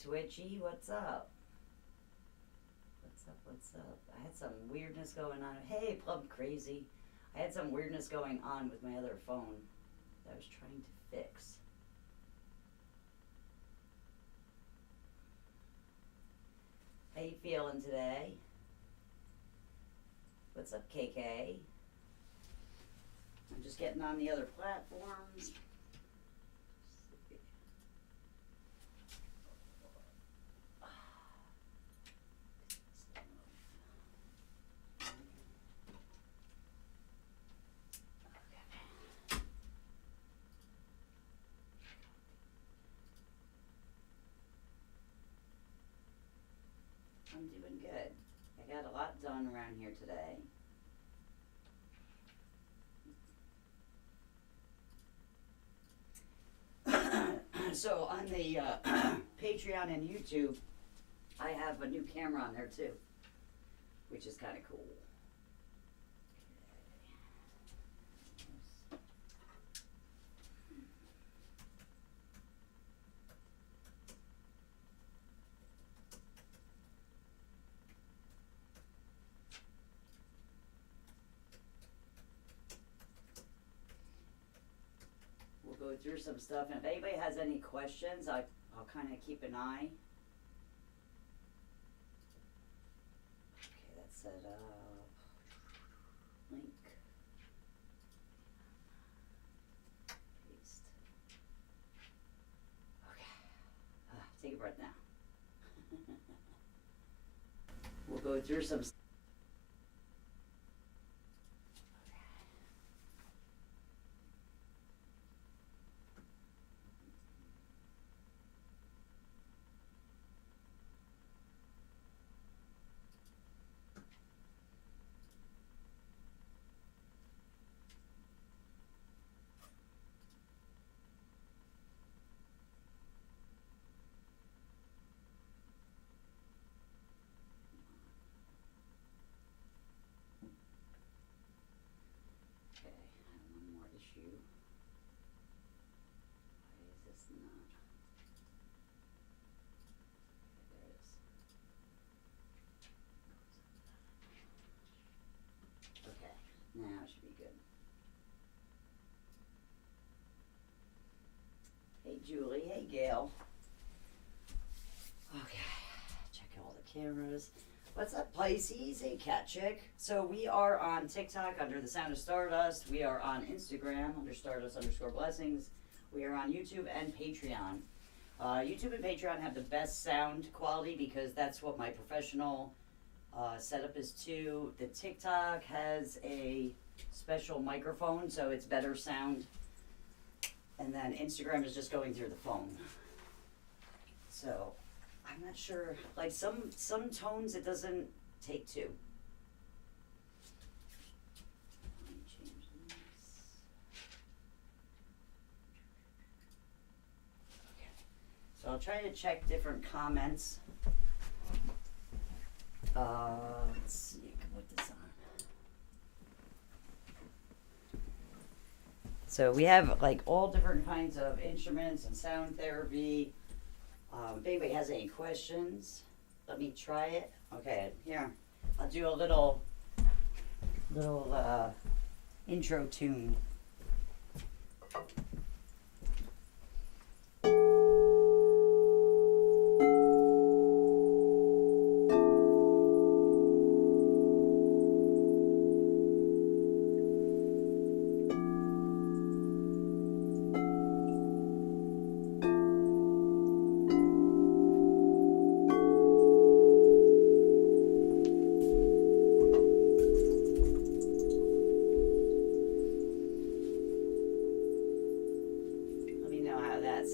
Twitchy, what's up? What's up, what's up? I had some weirdness going on. Hey, Plum Crazy. I had some weirdness going on with my other phone that I was trying to fix. How you feeling today? What's up, KK? I'm just getting on the other platforms. I'm doing good. I got a lot done around here today. So on the Patreon and YouTube, I have a new camera on there too, which is kind of cool. We'll go through some stuff, and if anybody has any questions, I'll kind of keep an eye. Okay, that's set up. Link. Paste. Okay. Take a breath now. We'll go through some. Okay, I have one more issue. Why is this not? Okay, there it is. Okay, now it should be good. Hey Julie, hey Gail. Okay, check all the cameras. What's up, Pisces? Hey, Cat Chick. So we are on TikTok under The Sound of Stardust. We are on Instagram under Stardust_blessings. We are on YouTube and Patreon. YouTube and Patreon have the best sound quality because that's what my professional setup is too. The TikTok has a special microphone, so it's better sound. And then Instagram is just going through the phone. So I'm not sure, like some tones it doesn't take to. Let me change this. Okay. So I'll try to check different comments. Let's see, I can put this on. So we have like all different kinds of instruments and sound therapy. If anybody has any questions, let me try it. Okay, here, I'll do a little intro tune.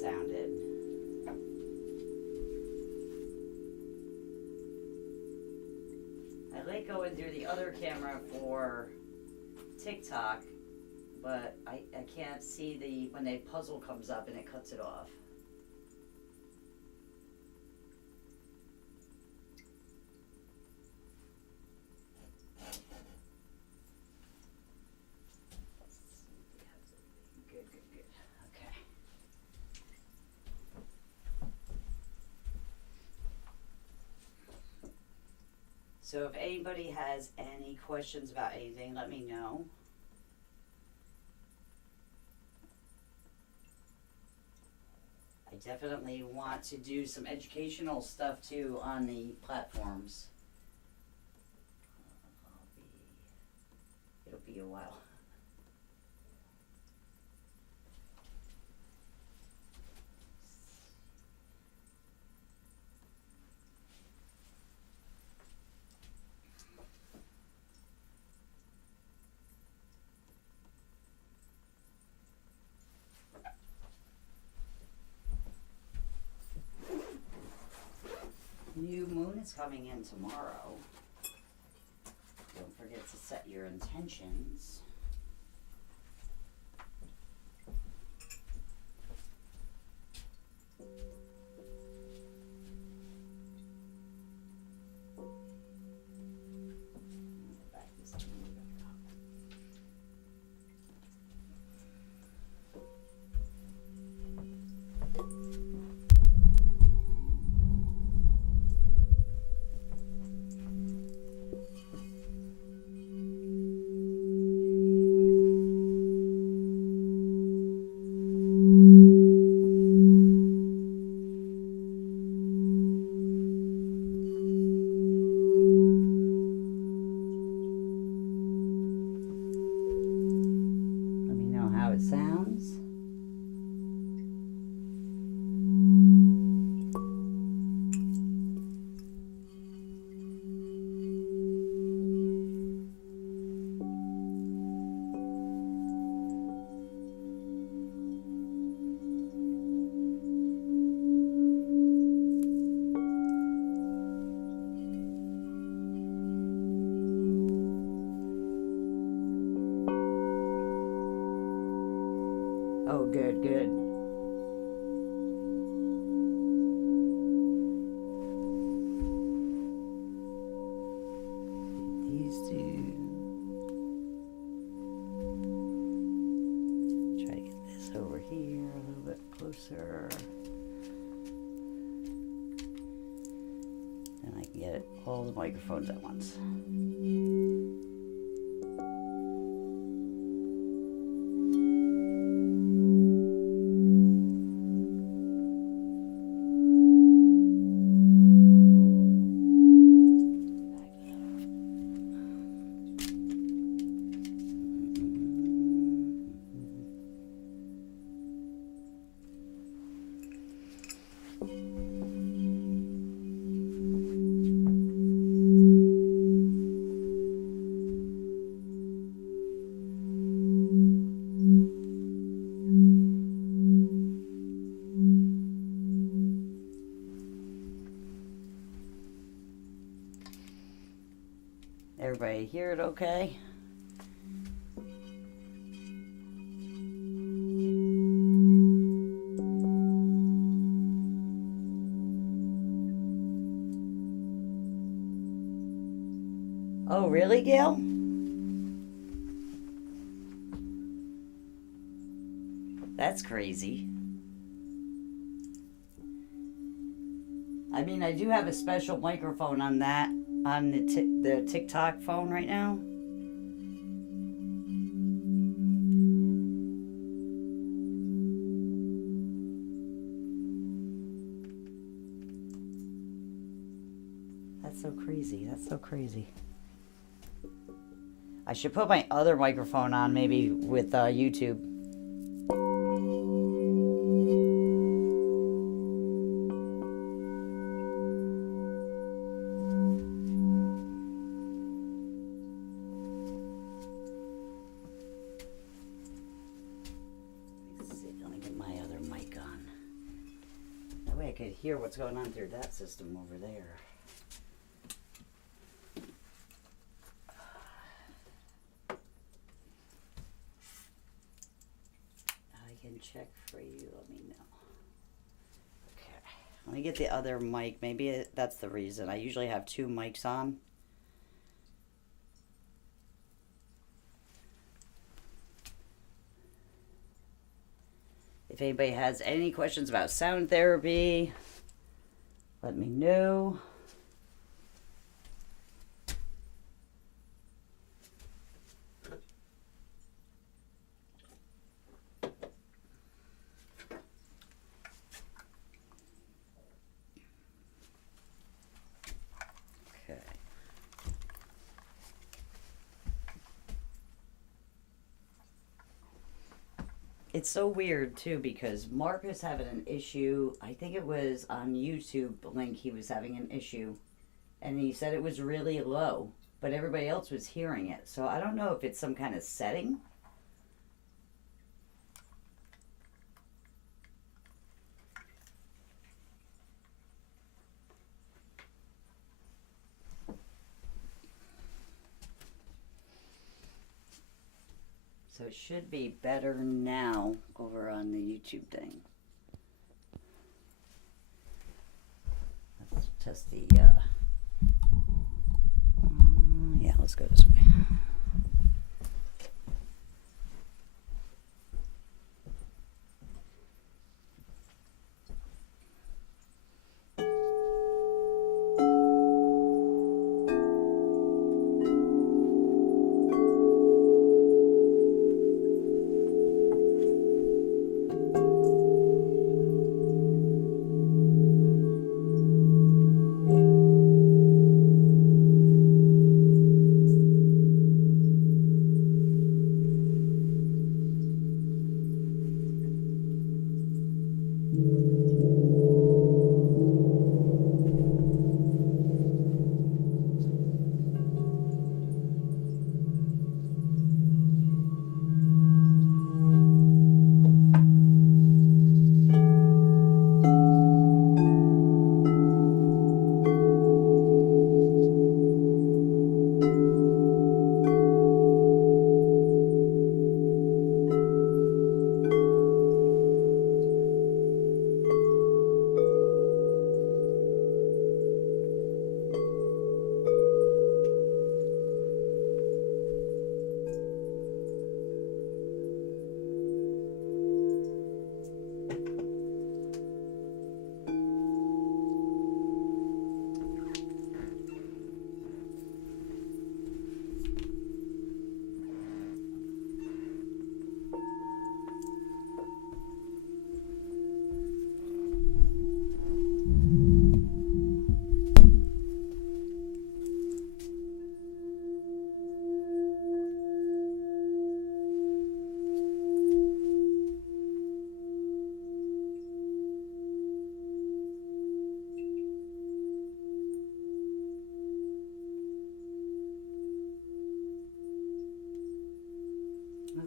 Sounded. I like going through the other camera for TikTok, but I can't see when the puzzle comes up and it cuts it off. Good. Okay. So if anybody has any questions about anything, let me know. I definitely want to do some educational stuff too on the platforms. It'll be a while. New moon is coming in tomorrow. Don't forget to set your intentions. Sounds. Oh, good, good. These two. Try to get this over here a little bit closer. And I can get all the microphones at once. Everybody hear it okay? Oh, really, Gail? That's crazy. I mean, I do have a special microphone on that, on the TikTok phone right now. That's so crazy. That's so crazy. I should put my other microphone on maybe with YouTube. I could hear what's going on through that system over there. I can check for you, let me know. Okay, let me get the other mic. Maybe that's the reason. I usually have two mics on. If anybody has any questions about sound therapy, let me know. It's so weird too because Mark was having an issue. I think it was on YouTube link he was having an issue, and he said it was really low, but everybody else was hearing it. So I don't know if it's some kind of setting. So it should be better now over on the YouTube thing. Let's test the, yeah, let's go this way.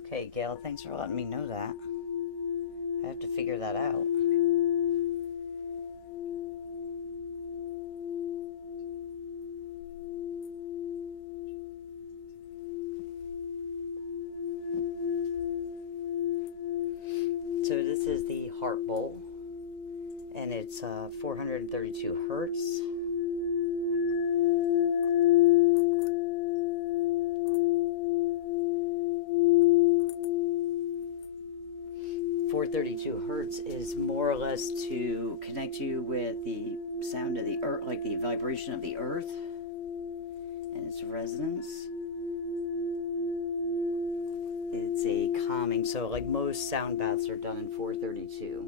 Okay, Gail, thanks for letting me know that. I have to figure that out. So this is the heart bowl, and it's 432 hertz. Hertz is more or less to connect you with the sound of the earth, like the vibration of the earth and its resonance. It's a calming, so like most sound baths are done in 432.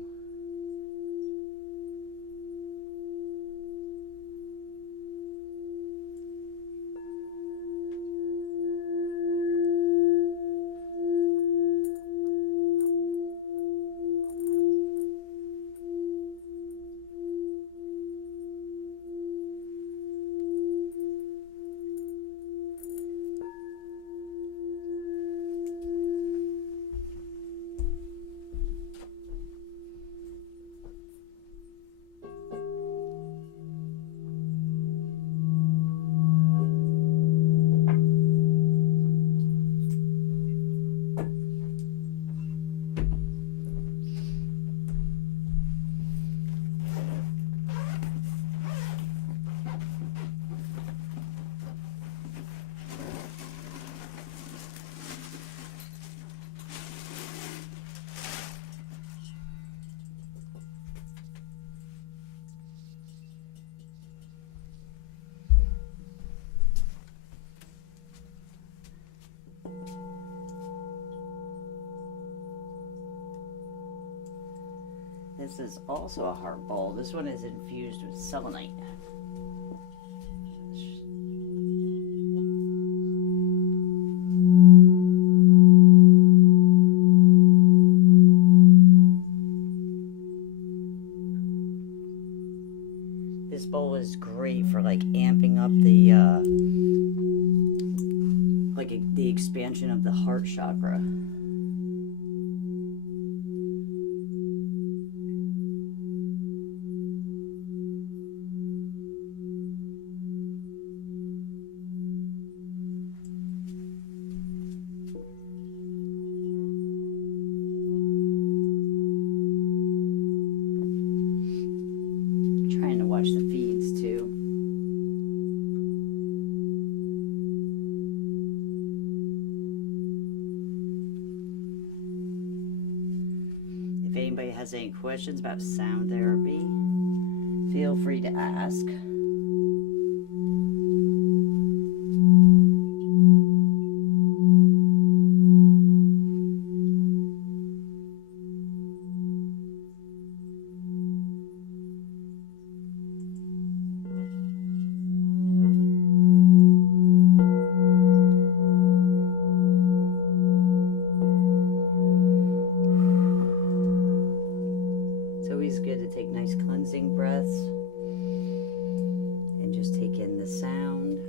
This is also a heart bowl. This one is infused with selenite. This bowl is great for like amping up the the expansion of the heart chakra. Trying to watch the feeds too. If anybody has any questions about sound therapy, feel free to ask. It's always good to take nice cleansing breaths and just take in the sound.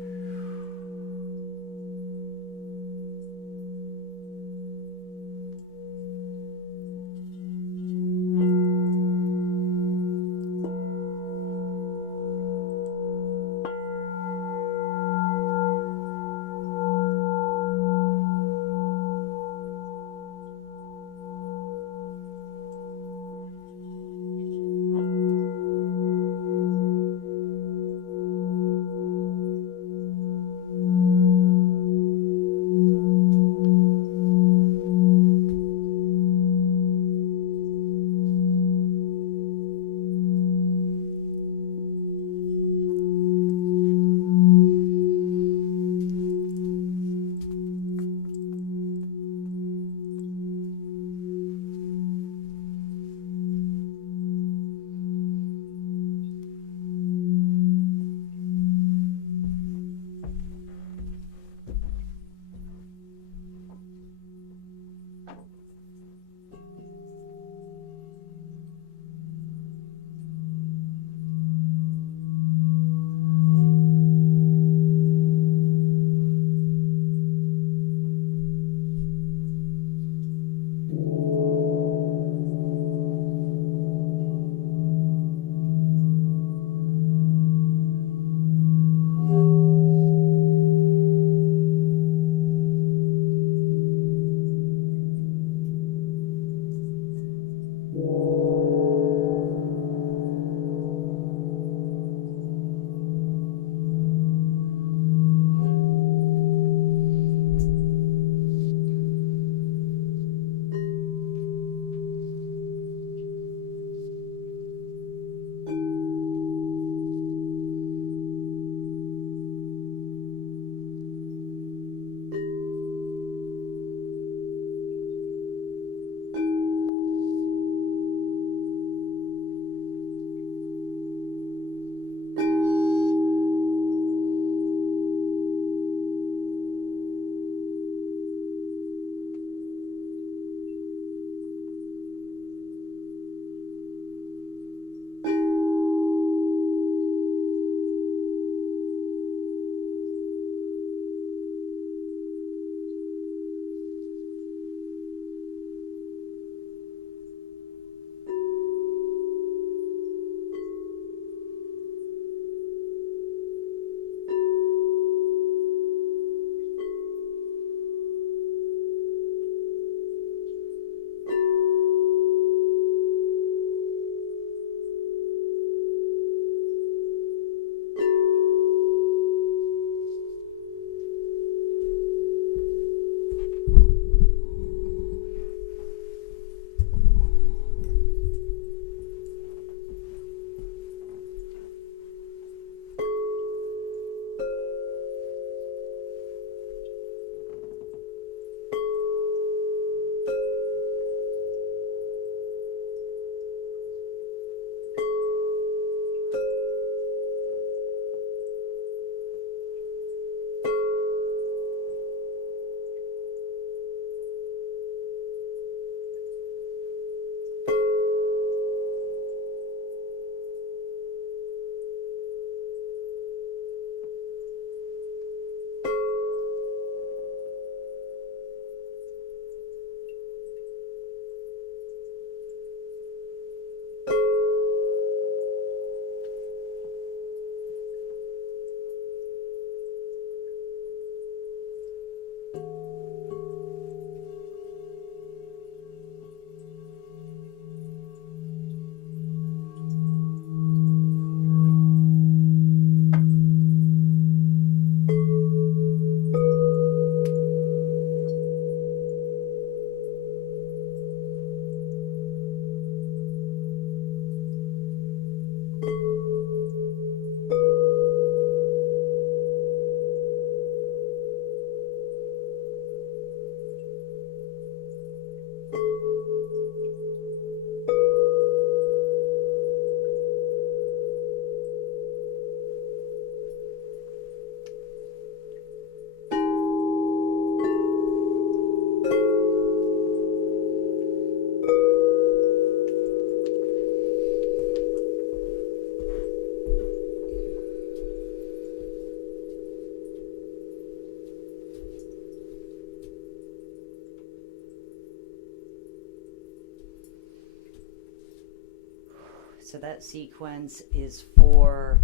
So that sequence is for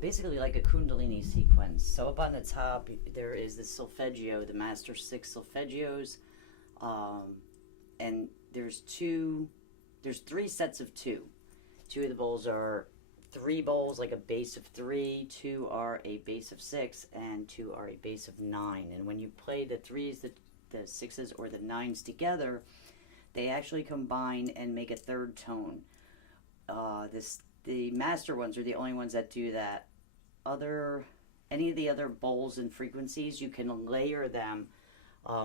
basically like a Kundalini sequence. So up on the top, there is the solfeggio, the Master 6 solfeggios, and there's 3 sets of 2. 2 of the bowls are 3 bowls, like a base of 3, 2 are a base of 6, and 2 are a base of 9. And when you play the 3s, the 6s, or the 9s together, they actually combine and make a third tone. The master ones are the only ones that do that. Any of the other bowls and frequencies, you can layer them.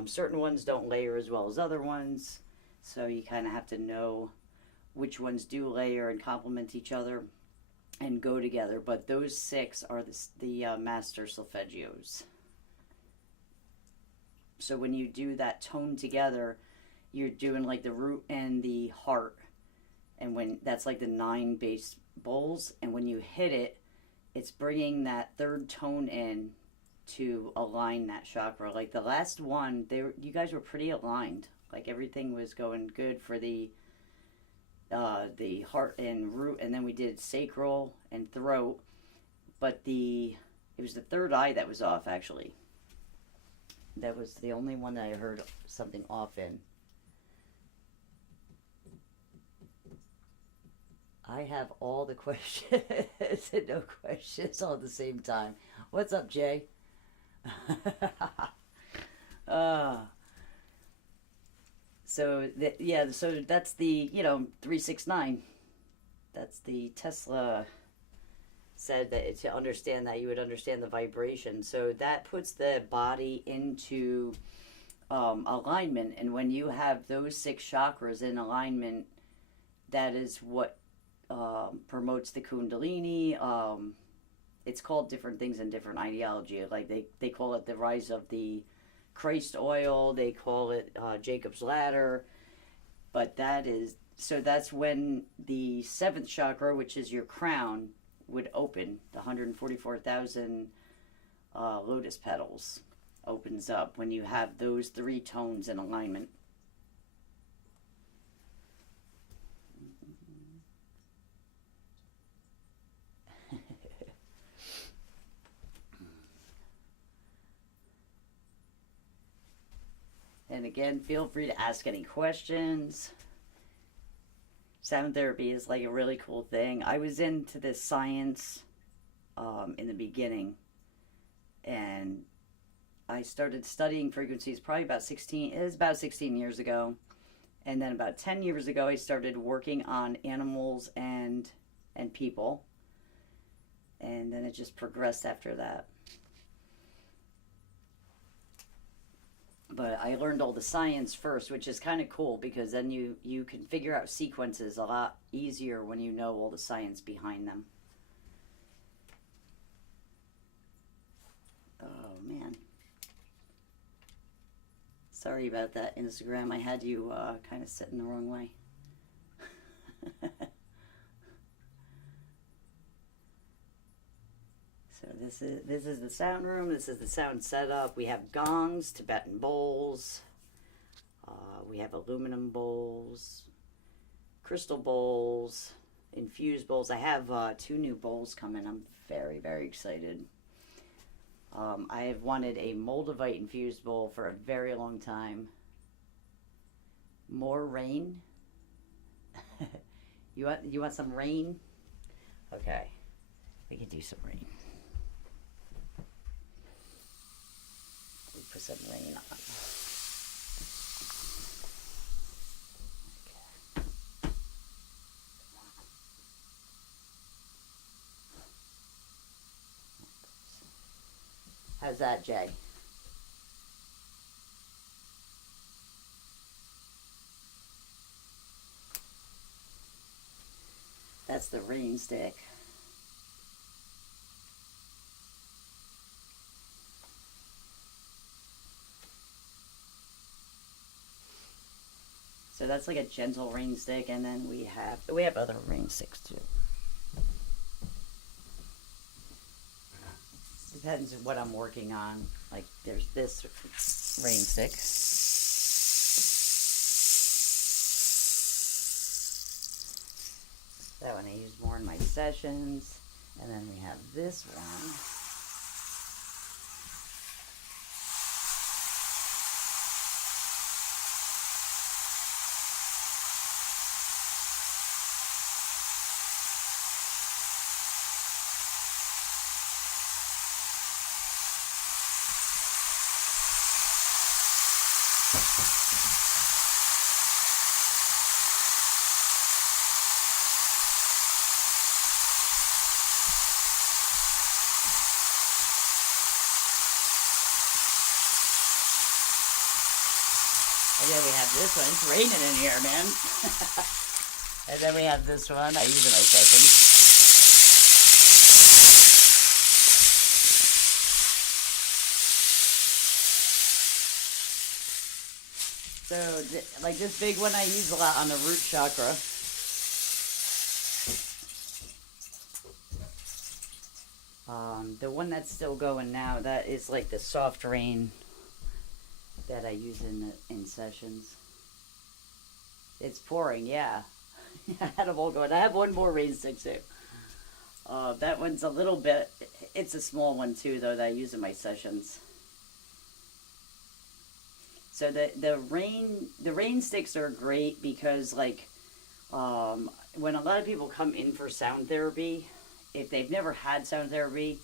Certain ones don't layer as well as other ones, so you kind of have to know which ones do layer and complement each other and go together. But those 6 are the master solfeggios. So when you do that tone together, you're doing like the root and the heart, and when that's like the 9 bass bowls, and when you hit it, it's bringing that third tone in to align that chakra. Like the last one, you guys were pretty aligned. Like everything was going good for the heart and root, and then we did sacral and throat, but it was the third eye that was off, actually. That was the only one that I heard something off in. I have all the questions and no questions all at the same time. What's up, Jay? So that's the 369. That's the Tesla said that to understand that, you would understand the vibration. So that puts the body into alignment, and when you have those 6 chakras in alignment, that is what promotes the Kundalini. It's called different things in different ideology. Like they call it the rise of the Christ oil. They call it Jacob's ladder. But that's when the 7th chakra, which is your crown, would open. The 144,000 lotus petals opens up when you have those 3 tones in alignment. And again, feel free to ask any questions. Sound therapy is like a really cool thing. I was into this science in the beginning, and I started studying frequencies probably about 16 years ago. And then about 10 years ago, I started working on animals and people. And then it just progressed after that. But I learned all the science first, which is kind of cool, because then you can figure out sequences a lot easier when you know all the science behind them. Oh, man. Sorry about that, Instagram. I had you kind of sitting the wrong way. So this is the sound room. This is the sound setup. We have gongs, Tibetan bowls. We have aluminum bowls, crystal bowls, infused bowls. I have 2 new bowls coming. I'm very, very excited. I have wanted a Moldavite infused bowl for a very long time. More rain? You want some rain? Okay, we can do some rain. Put some rain on. Okay. How's that, Jay? That's the rain stick. So that's like a gentle rain stick, and then we have other rain sticks too. Depends on what I'm working on. Like there's this rain stick. That one I use more in my sessions. And then we have this one. And then we have this one. It's raining in here, man. And then we have this one. I use it in my sessions. So, like this big one I use a lot on the root chakra. The one that's still going now, that is like the soft rain that I use in sessions. It's pouring, yeah. I had them all going. I have one more rain stick too. That one's a little bit, it's a small one too though that I use in my sessions. So the rain sticks are great because like when a lot of people come in for sound therapy, if they've never had sound therapy,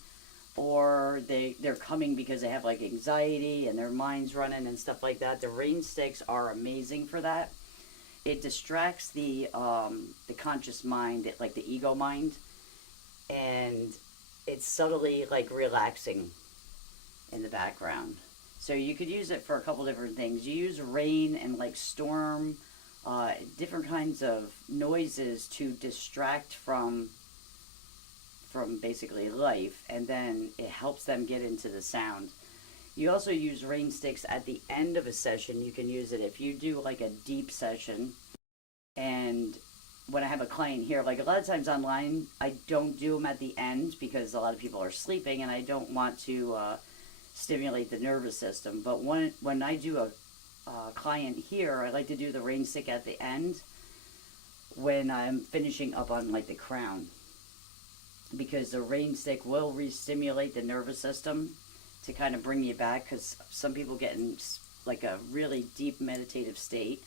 or they're coming because they have like anxiety and their mind's running and stuff like that, the rain sticks are amazing for that. It distracts the conscious mind, like the ego mind, and it's subtly like relaxing in the background. So you could use it for a couple different things. You use rain and like storm, different kinds of noises to distract from basically life, and then it helps them get into the sound. You also use rain sticks at the end of a session. You can use it if you do like a deep session. And when I have a client here, like a lot of times online, I don't do them at the end because a lot of people are sleeping and I don't want to stimulate the nervous system. But when I do a client here, I like to do the rain stick at the end when I'm finishing up on like the crown, because the rain stick will re-stimulate the nervous system to kind of bring you back, because some people get in like a really deep meditative state.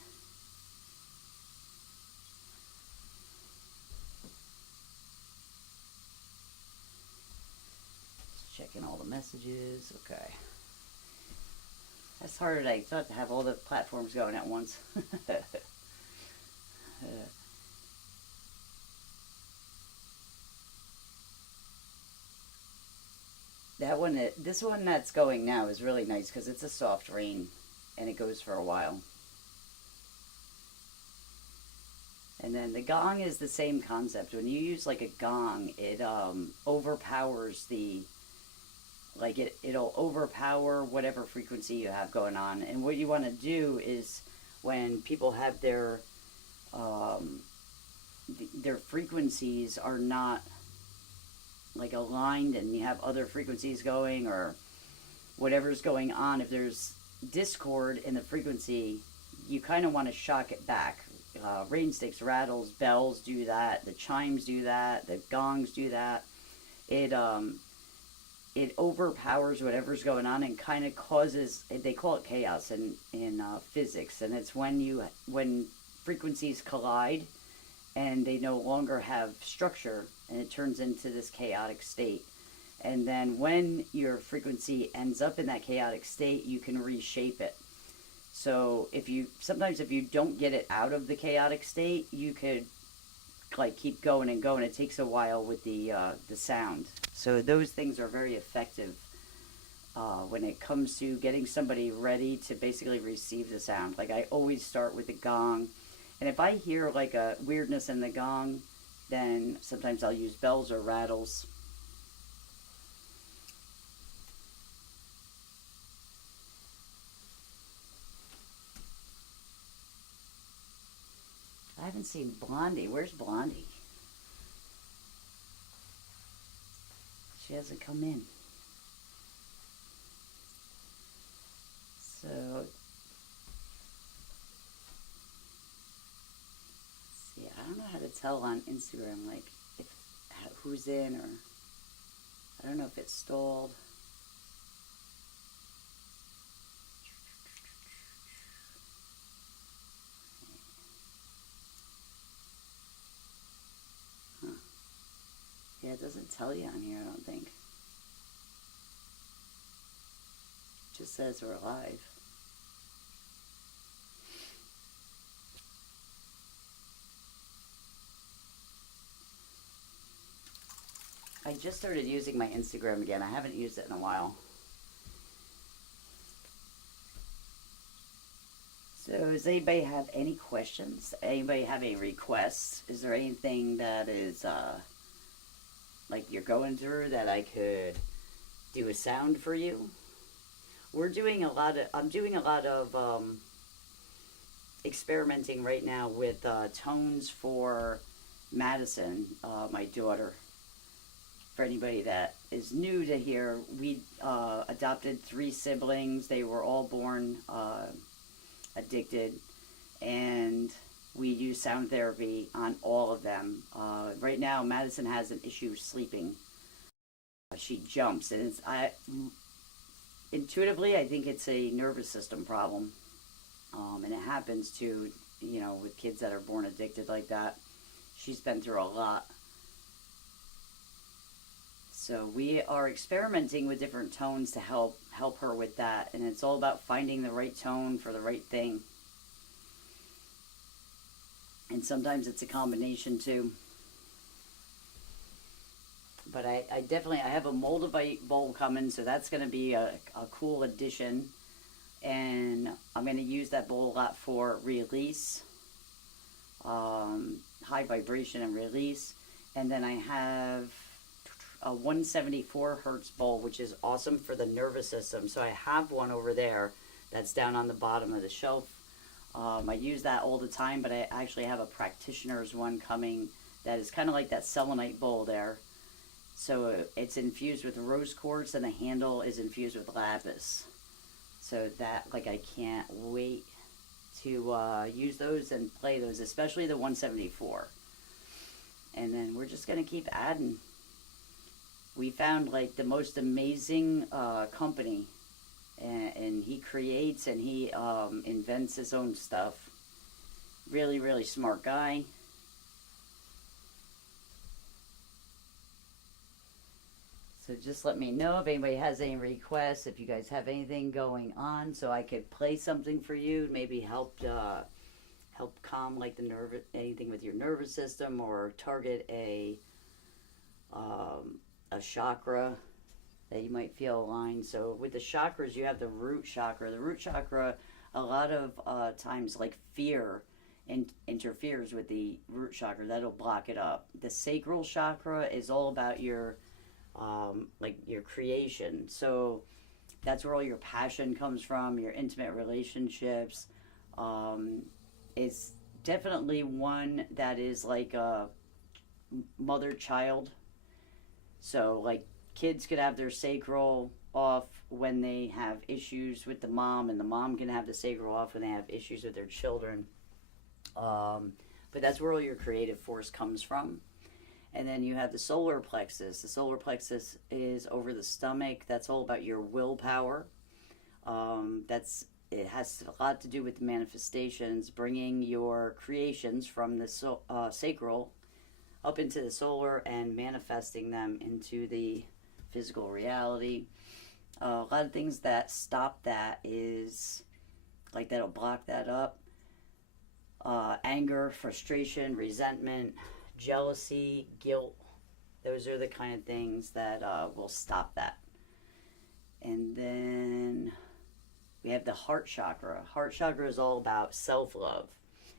Just checking all the messages. Okay. That's harder than I thought, to have all the platforms going at once. This one that's going now is really nice because it's a soft rain and it goes for a while. And then the gong is the same concept. When you use like a gong, it overpowers it'll overpower whatever frequency you have going on. And what you want to do is when people have their frequencies are not like aligned and you have other frequencies going or whatever's going on, if there's discord in the frequency, you kind of want to shock it back. Rain sticks, rattles, bells do that, the chimes do that, the gongs do that. It overpowers whatever's going on and kind of causes, they call it chaos in physics, and it's when frequencies collide and they no longer have structure, and it turns into this chaotic state. And then when your frequency ends up in that chaotic state, you can reshape it. So sometimes if you don't get it out of the chaotic state, you could like keep going and going. It takes a while with the sound. So those things are very effective when it comes to getting somebody ready to basically receive the sound. Like I always start with the gong. And if I hear like a weirdness in the gong, then sometimes I'll use bells or rattles. I haven't seen Blondie. Where's Blondie? She hasn't come in. So, yeah. don't know how to tell on Instagram, like, if who's in, or I don't know if it's stalled. Huh. Yeah, it doesn't tell you on here, I don't think. It just says we're live. I just started using my Instagram again. I haven't used it in a while. So does anybody have any questions? Anybody have any requests? Is there anything that is like you're going through that I could do a sound for you? I'm doing a lot of experimenting right now with tones for Madison, my daughter. For anybody that is new to here, we adopted 3 siblings. They were all born addicted, and we use sound therapy on all of them. Right now, Madison has an issue sleeping. She jumps, and intuitively, I think it's a nervous system problem, and it happens to, with kids that are born addicted like that. She's been through a lot. So we are experimenting with different tones to help her with that, and it's all about finding the right tone for the right thing. And sometimes it's a combination too. But I have a Moldavite bowl coming, so that's going to be a cool addition. And I'm going to use that bowl a lot for release, high vibration and release. And then I have a 174 hertz bowl, which is awesome for the nervous system. So I have one over there that's down on the bottom of the shelf. I use that all the time, but I actually have a practitioner's one coming that is kind of like that selenite bowl there. So it's infused with rose quartz, and the handle is infused with lapis. So that, I can't wait to use those and play those, especially the 174. And then we're just going to keep adding. We found the most amazing company, and he creates and he invents his own stuff. Really, really smart guy. So just let me know if anybody has any requests, if you guys have anything going on, so I could play something for you, maybe help calm anything with your nervous system, or target a chakra that you might feel aligned. So with the chakras, you have the root chakra. The root chakra, a lot of times, fear interferes with the root chakra. That'll block it up. The sacral chakra is all about your your creation. So that's where all your passion comes from, your intimate relationships. It's definitely one that is like a mother-child. So kids could have their sacral off when they have issues with the mom, and the mom can have the sacral off when they have issues with their children. But that's where all your creative force comes from. And then you have the solar plexus. The solar plexus is over the stomach. That's all about your willpower. It has a lot to do with the manifestations, bringing your creations from the sacral up into the solar and manifesting them into the physical reality. A lot of things that stop that is that'll block that up. Anger, frustration, resentment, jealousy, guilt. Those are the kind of things that will stop that. And then we have the heart chakra. Heart chakra is all about self-love.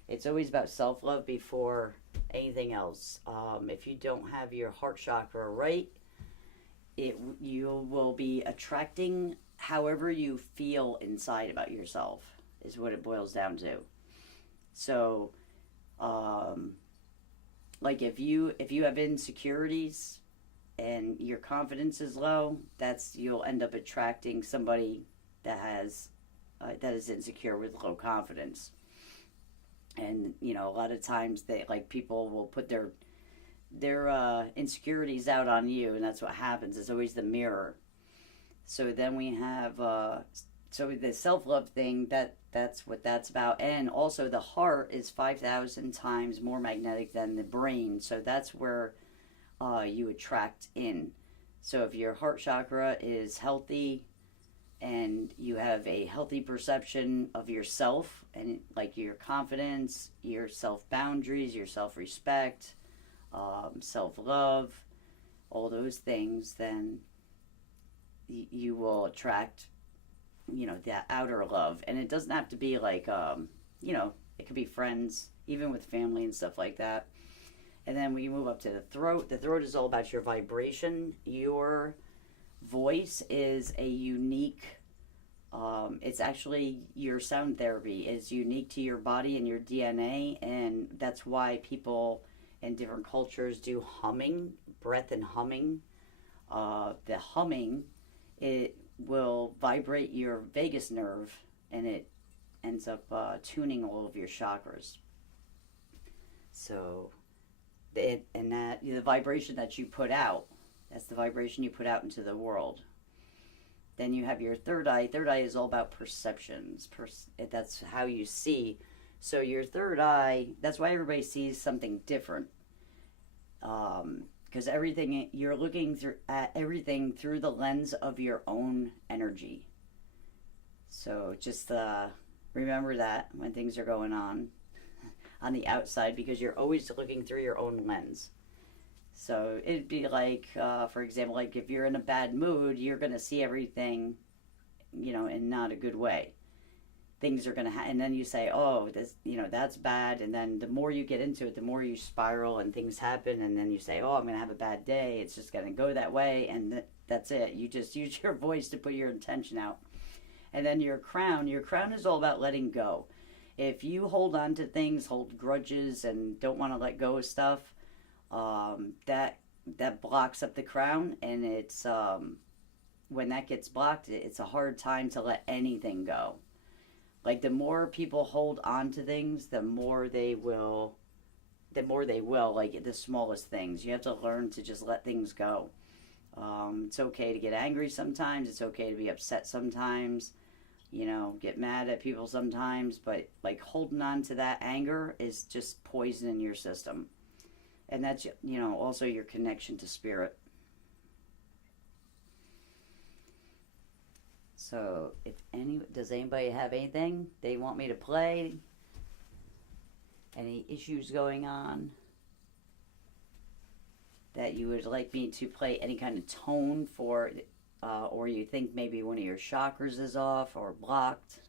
It's always about self-love before anything else. If you don't have your heart chakra right, you will be attracting however you feel inside about yourself, is what it boils down to. So, if you have insecurities and your confidence is low, you'll end up attracting somebody that is insecure with low confidence. And a lot of times they like people will put their insecurities out on you, and that's what happens. It's always the mirror. So then we have so the self-love thing, that's what that's about. And also the heart is 5,000 times more magnetic than the brain, so that's where you attract in. So if your heart chakra is healthy and you have a healthy perception of yourself and like your confidence, your self boundaries, your self respect, self love, all those things, then you will attract, that outer love. And it doesn't have to be like, it could be friends, even with family and stuff like that. And then we move up to the throat. The throat is all about your vibration. Your voice is a unique, it's actually your sound therapy is unique to your body and your DNA. And that's why people in different cultures do humming, breath and humming. The humming, it will vibrate your vagus nerve, and it ends up tuning all of your chakras. So, the vibration that you put out, that's the vibration you put out into the world. Then you have your third eye. Third eye is all about perceptions. That's how you see. So your third eye, that's why everybody sees something different. Because everything, you're looking at everything through the lens of your own energy. So just remember that when things are going on the outside, because you're always looking through your own lens. So it'd be like, for example, like if you're in a bad mood, you're going to see everything, in not a good way. Things are going to and then you say, oh, this, that's bad. And then the more you get into it, the more you spiral and things happen. And then you say, oh, I'm going to have a bad day. It's just going to go that way. And that's it. You just use your voice to put your intention out. And then your crown is all about letting go. If you hold on to things, hold grudges, and don't want to let go of stuff, that blocks up the crown. And it's when that gets blocked, it's a hard time to let anything go. Like the more people hold on to things, the more they will, like the smallest things. You have to learn to just let things go. It's okay to get angry sometimes. It's okay to be upset sometimes. Get mad at people sometimes. But like holding on to that anger is just poison in your system. And that's, also your connection to spirit. So, does anybody have anything they want me to play? Any issues going on that you would like me to play any kind of tone for, or you think maybe one of your chakras is off or blocked?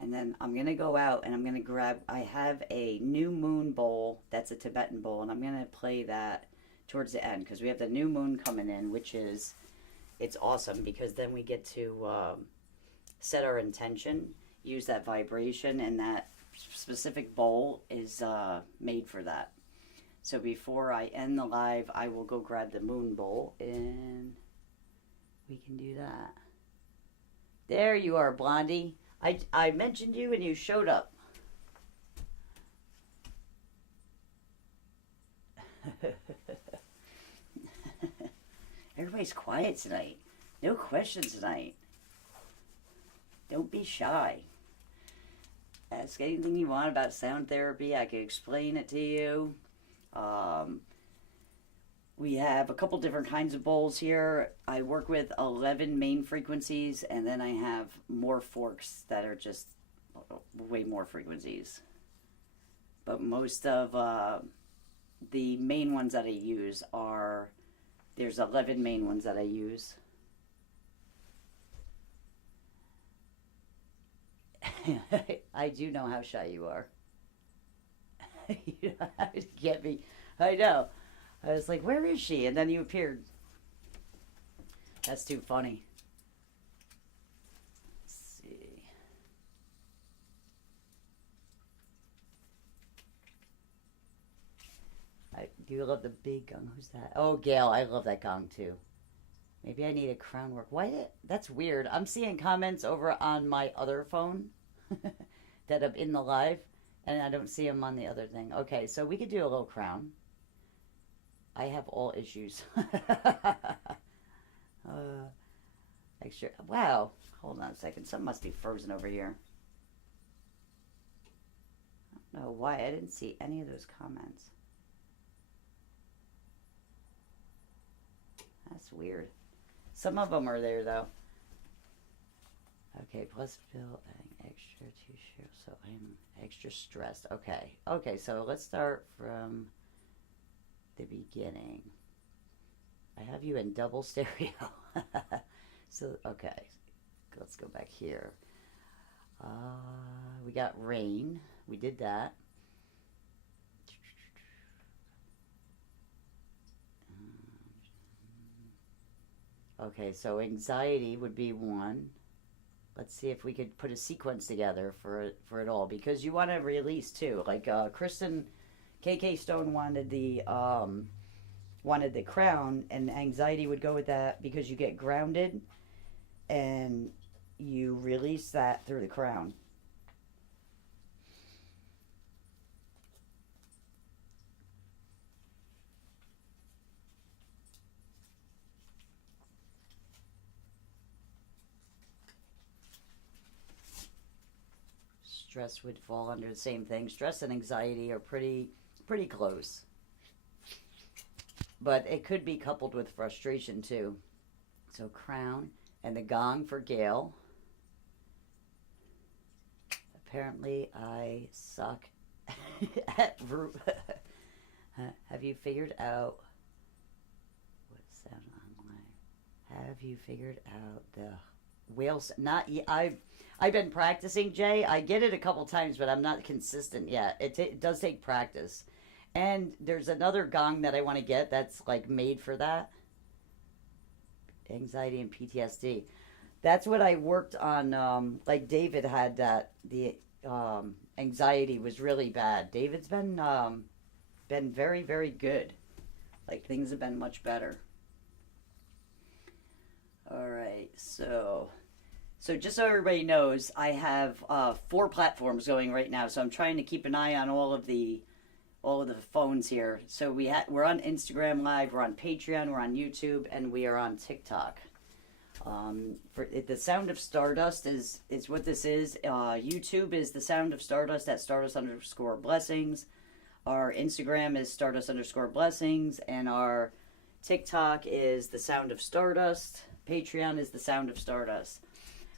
And then I'm going to go out and I'm going to I have a new moon bowl that's a Tibetan bowl, and I'm going to play that towards the end because we have the new moon coming in, which is, it's awesome because then we get to set our intention, use that vibration, and that specific bowl is made for that. So before I end the live, I will go grab the moon bowl and we can do that. There you are, Blondie. I mentioned you and you showed up. Everybody's quiet tonight. No questions tonight. Don't be shy. Ask anything you want about sound therapy. I can explain it to you. We have a couple different kinds of bowls here. I work with 11 main frequencies, and then I have more forks that are just way more frequencies. But most of the main ones that I use are, there's 11 main ones that I use. I do know how shy you are. You know how to get me. I know. I was like, where is she? And then you appeared. That's too funny. Let's see. Do you love the big gong? Who's that? Oh, Gail. I love that gong too. Maybe I need a crown work. Why? That's weird. I'm seeing comments over on my other phone. that I'm in the live, and I don't see them on the other thing. Okay, so we could do a little crown. I have all issues. Extra. Wow. Hold on a second. Something must be frozen over here. I don't know why I didn't see any of those comments. That's weird. Some of them are there though. Okay, plus bill adding extra to share. So I'm extra stressed. Okay. Okay, so let's start from the beginning. I have you in double stereo. So, okay. Let's go back here. We got rain. We did that. Okay, so anxiety would be one. Let's see if we could put a sequence together for it all, because you want to release too. Like Kristen, KK Stone wanted the crown, and anxiety would go with that because you get grounded, and you release that through the crown. Stress would fall under the same thing. Stress and anxiety are pretty close. But it could be coupled with frustration too. So crown and the gong for Gail. Apparently I suck at have you figured out what's that online? Have you figured out the whales? Not yet. I've been practicing, Jay. I get it a couple times, but I'm not consistent yet. It does take practice. And there's another gong that I want to get that's like made for that. Anxiety and PTSD. That's what I worked on. Like David had that. The anxiety was really bad. David's been very, very good. Like things have been much better. All right, so just so everybody knows, I have 4 platforms going right now. So I'm trying to keep an eye on all of the phones here. So we're on Instagram Live, we're on Patreon, we're on YouTube, and we are on TikTok. The Sound of Stardust is what this is. YouTube is the Sound of Stardust at Stardust_blessings. Our Instagram is Stardust_blessings, and our TikTok is the Sound of Stardust. Patreon is the Sound of Stardust.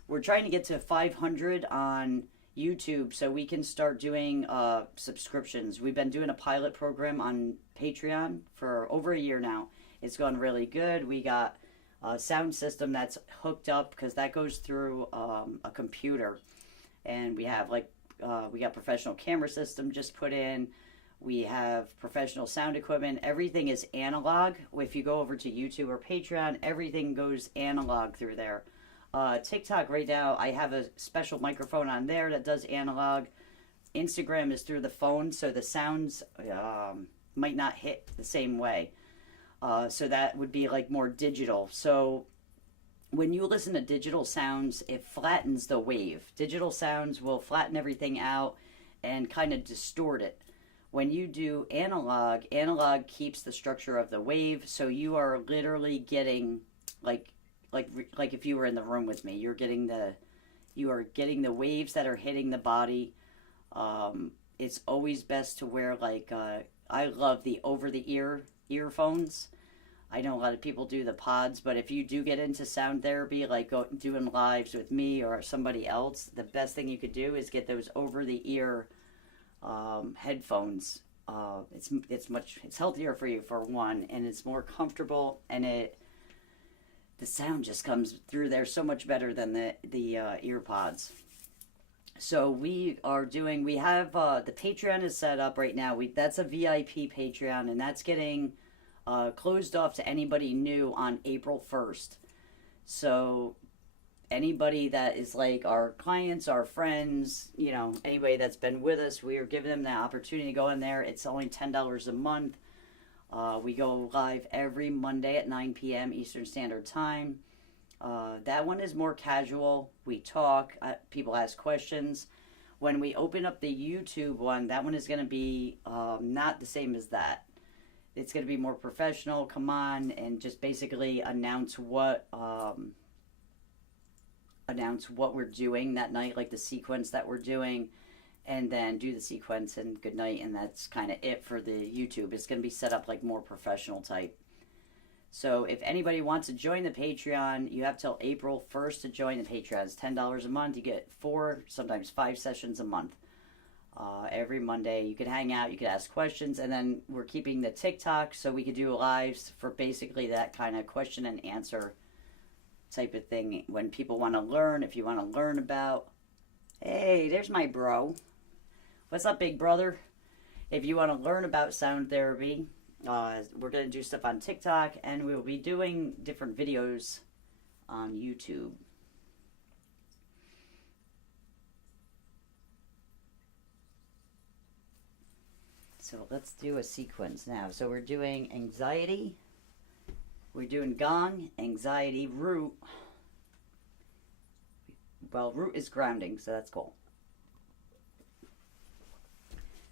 We're trying to get to 500 on YouTube so we can start doing subscriptions. We've been doing a pilot program on Patreon for over a year now. It's gone really good. We got a sound system that's hooked up because that goes through a computer, and we have we got professional camera system just put in. We have professional sound equipment. Everything is analog. If you go over to YouTube or Patreon, everything goes analog through there. TikTok right now, I have a special microphone on there that does analog. Instagram is through the phone, so the sounds might not hit the same way. So that would be like more digital. So when you listen to digital sounds, it flattens the wave. Digital sounds will flatten everything out and kind of distort it. When you do analog keeps the structure of the wave, so you are literally getting like if you were in the room with me, you are getting the waves that are hitting the body. It's always best to wear I love the over-the-ear earphones. I know a lot of people do the pods, but if you do get into sound therapy, like doing lives with me or somebody else, the best thing you could do is get those over-the-ear headphones. It's healthier for you for one, and it's more comfortable, and the sound just comes through there so much better than the ear pods. So we have the Patreon is set up right now. That's a VIP Patreon, and that's getting closed off to anybody new on April 1st. So anybody that is like our clients, our friends, anybody that's been with us, we are giving them the opportunity to go in there. It's only $10 a month. We go live every Monday at 9 p.m. Eastern Standard Time. That one is more casual. We talk. People ask questions. When we open up the YouTube one, that one is going to be not the same as that. It's going to be more professional, come on, and just basically announce what we're doing that night, like the sequence that we're doing, and then do the sequence and good night, and that's kind of it for the YouTube. It's going to be set up like more professional type. So if anybody wants to join the Patreon, you have till April 1st to join the Patreon. It's $10 a month. You get 4, sometimes 5 sessions a month. Every Monday, you can hang out, you can ask questions, and then we're keeping the TikTok so we could do lives for basically that kind of question and answer type of thing. When people want to learn, if you want to learn about, hey, there's my bro. What's up, big brother? If you want to learn about sound therapy, we're going to do stuff on TikTok, and we'll be doing different videos on YouTube. So let's do a sequence now. So we're doing anxiety, we're doing gong, anxiety, root. Well, root is grounding, so that's cool.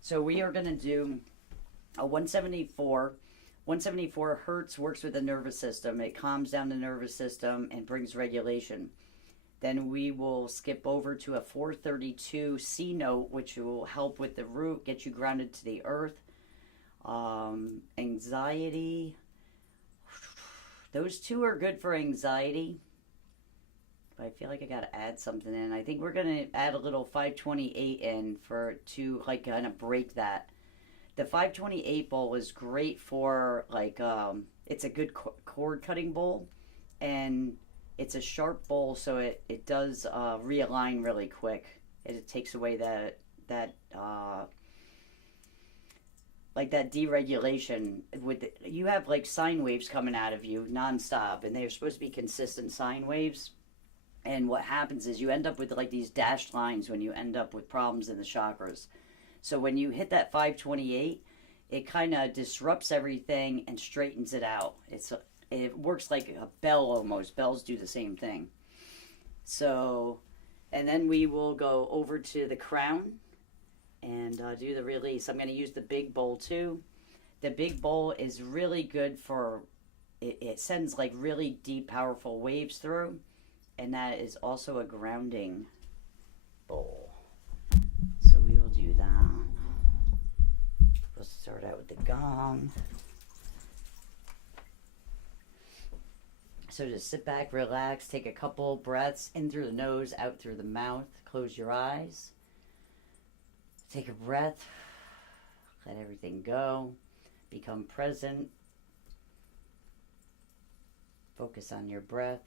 So we are going to do a 174. 174 hertz works with the nervous system. It calms down the nervous system and brings regulation. Then we will skip over to a 432 C note, which will help with the root, get you grounded to the earth. Anxiety. Those two are good for anxiety. But I feel like I got to add something in. I think we're going to add a little 528 in to like kind of break that. The 528 bowl is great for like, it's a good cord cutting bowl, and it's a sharp bowl, so it does realign really quick. It takes away that like that deregulation. You have like sine waves coming out of you nonstop, and they're supposed to be consistent sine waves. And what happens is you end up with like these dashed lines when you end up with problems in the chakras. So when you hit that 528, it kind of disrupts everything and straightens it out. It works like a bell almost. Bells do the same thing. So, and then we will go over to the crown and do the release. I'm going to use the big bowl too. The big bowl is really good for, it sends like really deep, powerful waves through. And that is also a grounding bowl. So we will do that. Let's start out with the gong. So just sit back, relax, take a couple breaths in through the nose, out through the mouth. Close your eyes. Take a breath. Let everything go. Become present. Focus on your breath.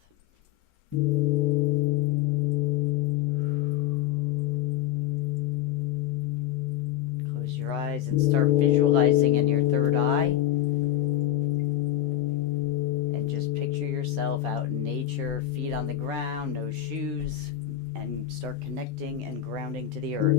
Close your eyes and start visualizing in your third eye. And just picture yourself out in nature, feet on the ground, no shoes, and start connecting and grounding to the earth.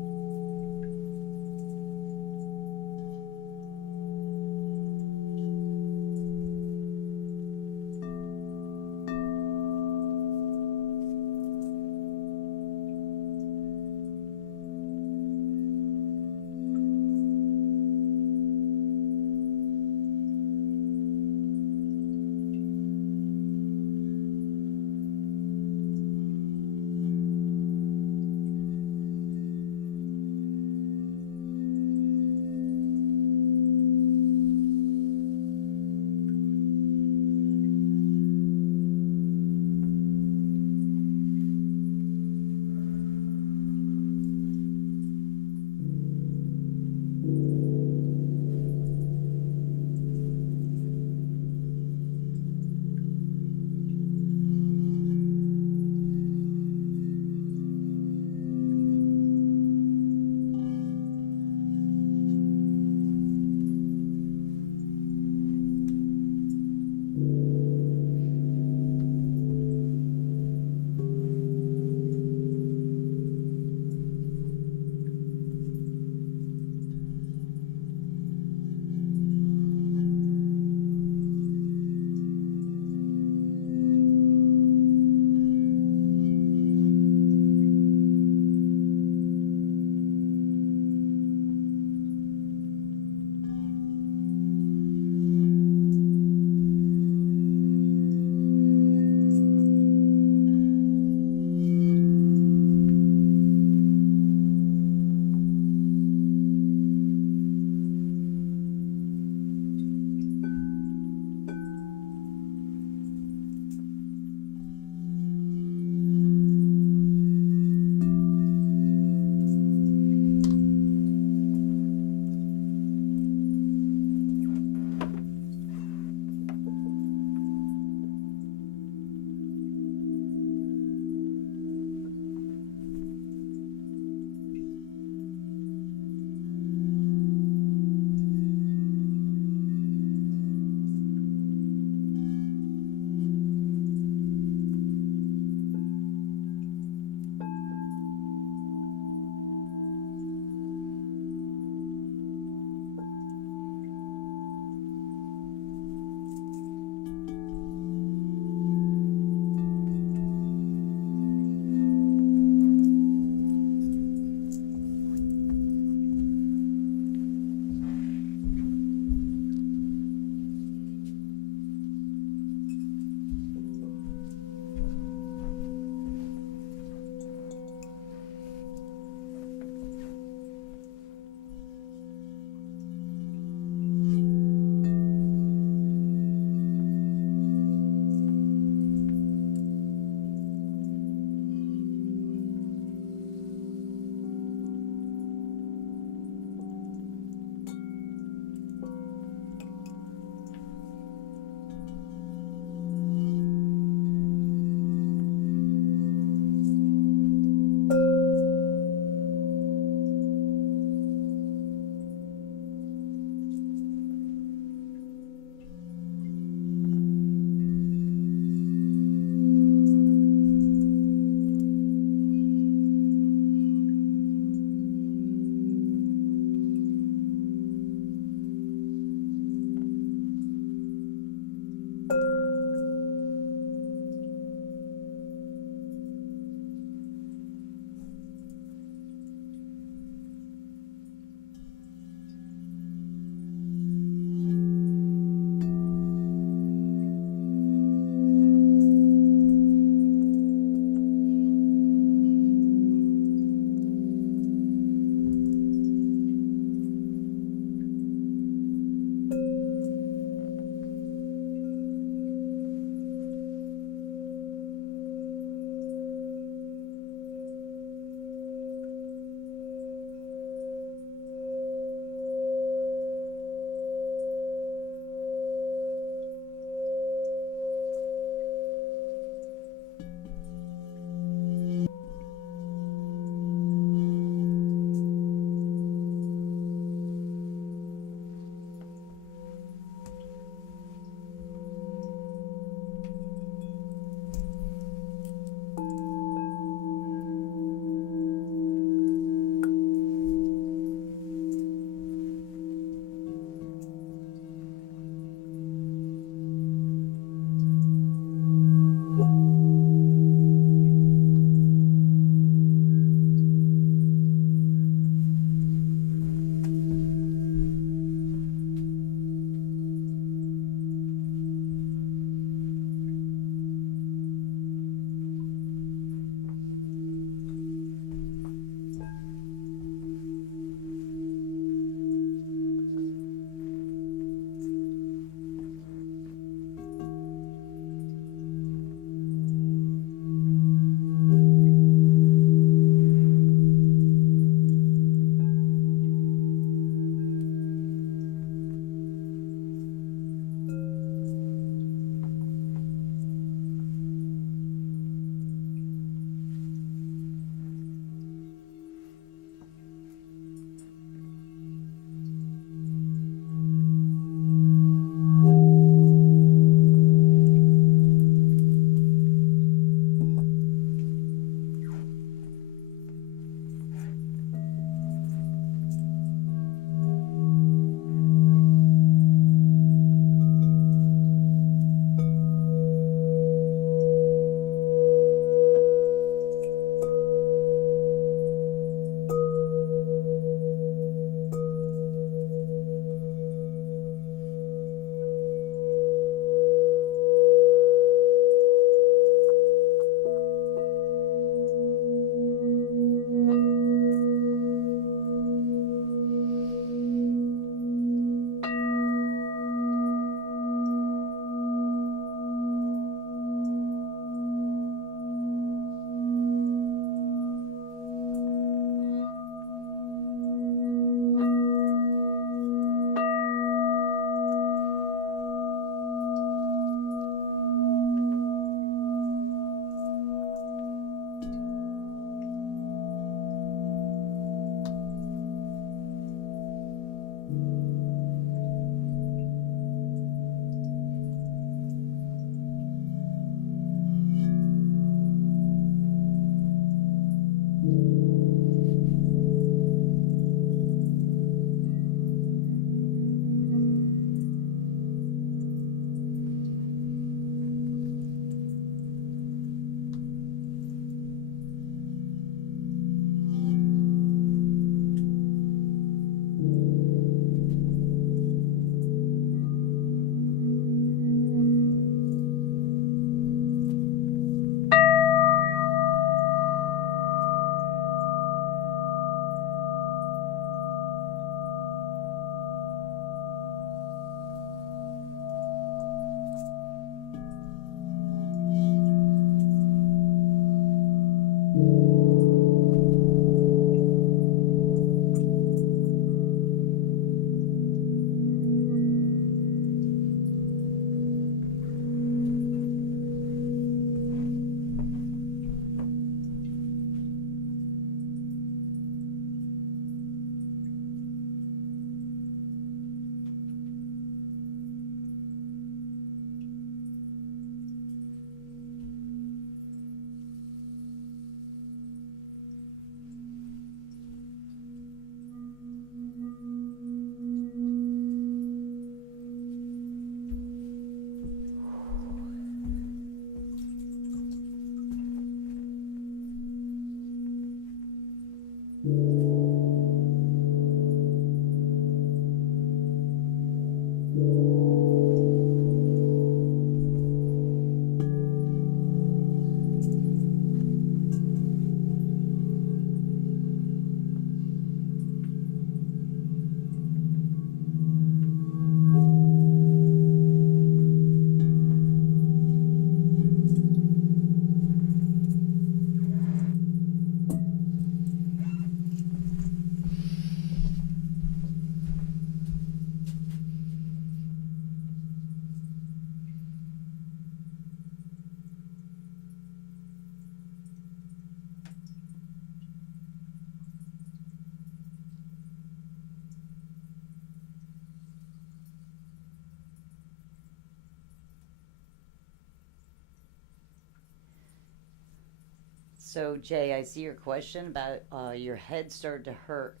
So, Jay, I see your question about your head started to hurt.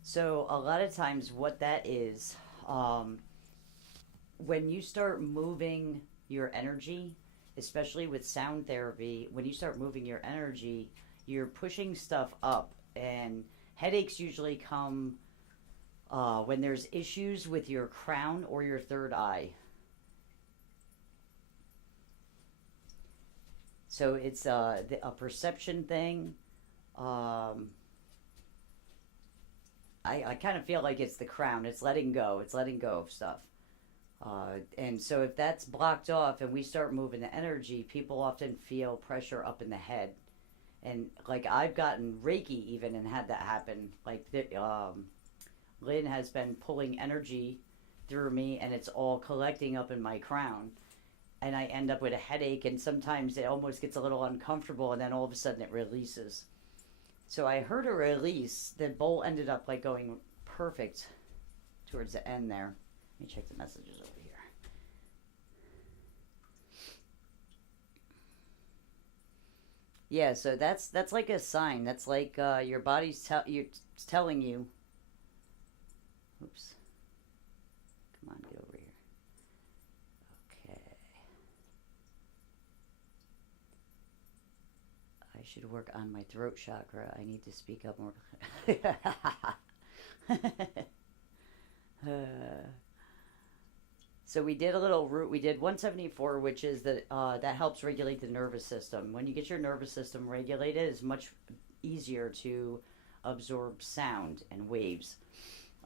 So, a lot of times, what that is, um, when you start moving your energy, especially with sound therapy, when you start moving your energy, you're pushing stuff up. And headaches usually come when there's issues with your crown or your third eye. So, it's a perception thing. Um, I kind of feel like it's the crown. It's letting go. It's letting go of stuff. And so if that's blocked off and we start moving the energy, people often feel pressure up in the head. And like I've gotten Reiki even and had that happen. Lynn has been pulling energy through me and it's all collecting up in my crown. And I end up with a headache and sometimes it almost gets a little uncomfortable and then all of a sudden it releases. So I heard a release. The bowl ended up like going perfect towards the end there. Let me check the messages over here. Yeah, so that's like a sign. That's like your body's telling you. Oops. Come on, get over here. Okay. I should work on my throat chakra. I need to speak up more. So we did a little root. We did 174, which is that helps regulate the nervous system. When you get your nervous system regulated, it's much easier to absorb sound and waves.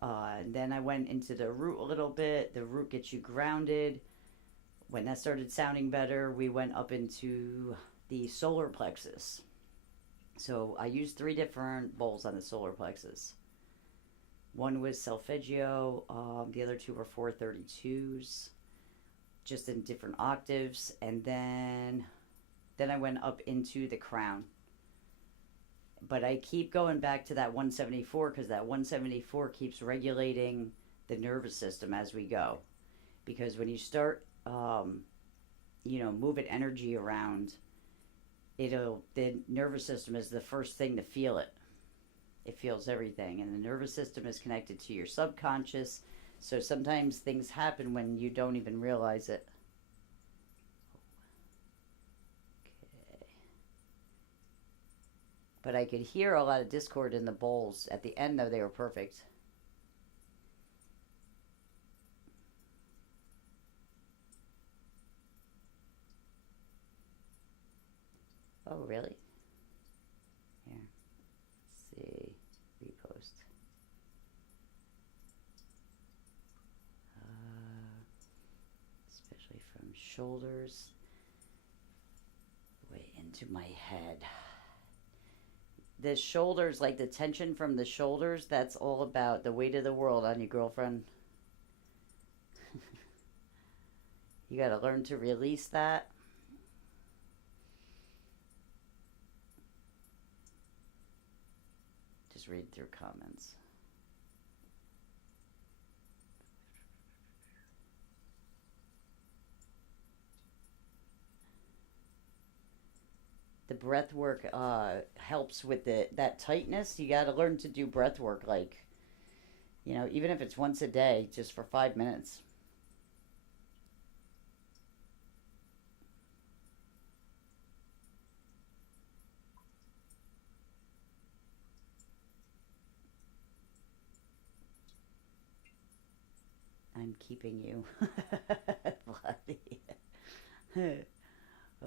And then I went into the root a little bit. The root gets you grounded. When that started sounding better, we went up into the solar plexus. So I used 3 different bowls on the solar plexus. One was solfeggio, the other 2 were 432s, just in different octaves, and then I went up into the crown. But I keep going back to that 174 because that 174 keeps regulating the nervous system as we go. Because when you start, moving energy around, the nervous system is the first thing to feel it. It feels everything, and the nervous system is connected to your subconscious, so sometimes things happen when you don't even realize it. Okay. But I could hear a lot of discord in the bowls. At the end, though, they were perfect. Oh, really? Here. See, repost. Especially from shoulders way into my head. The shoulders, like the tension from the shoulders, that's all about the weight of the world on you, girlfriend. You got to learn to release that. Just read through comments. The breath work helps with that tightness. You got to learn to do breath work, like, even if it's once a day, just for 5 minutes. I'm keeping you. Bloody.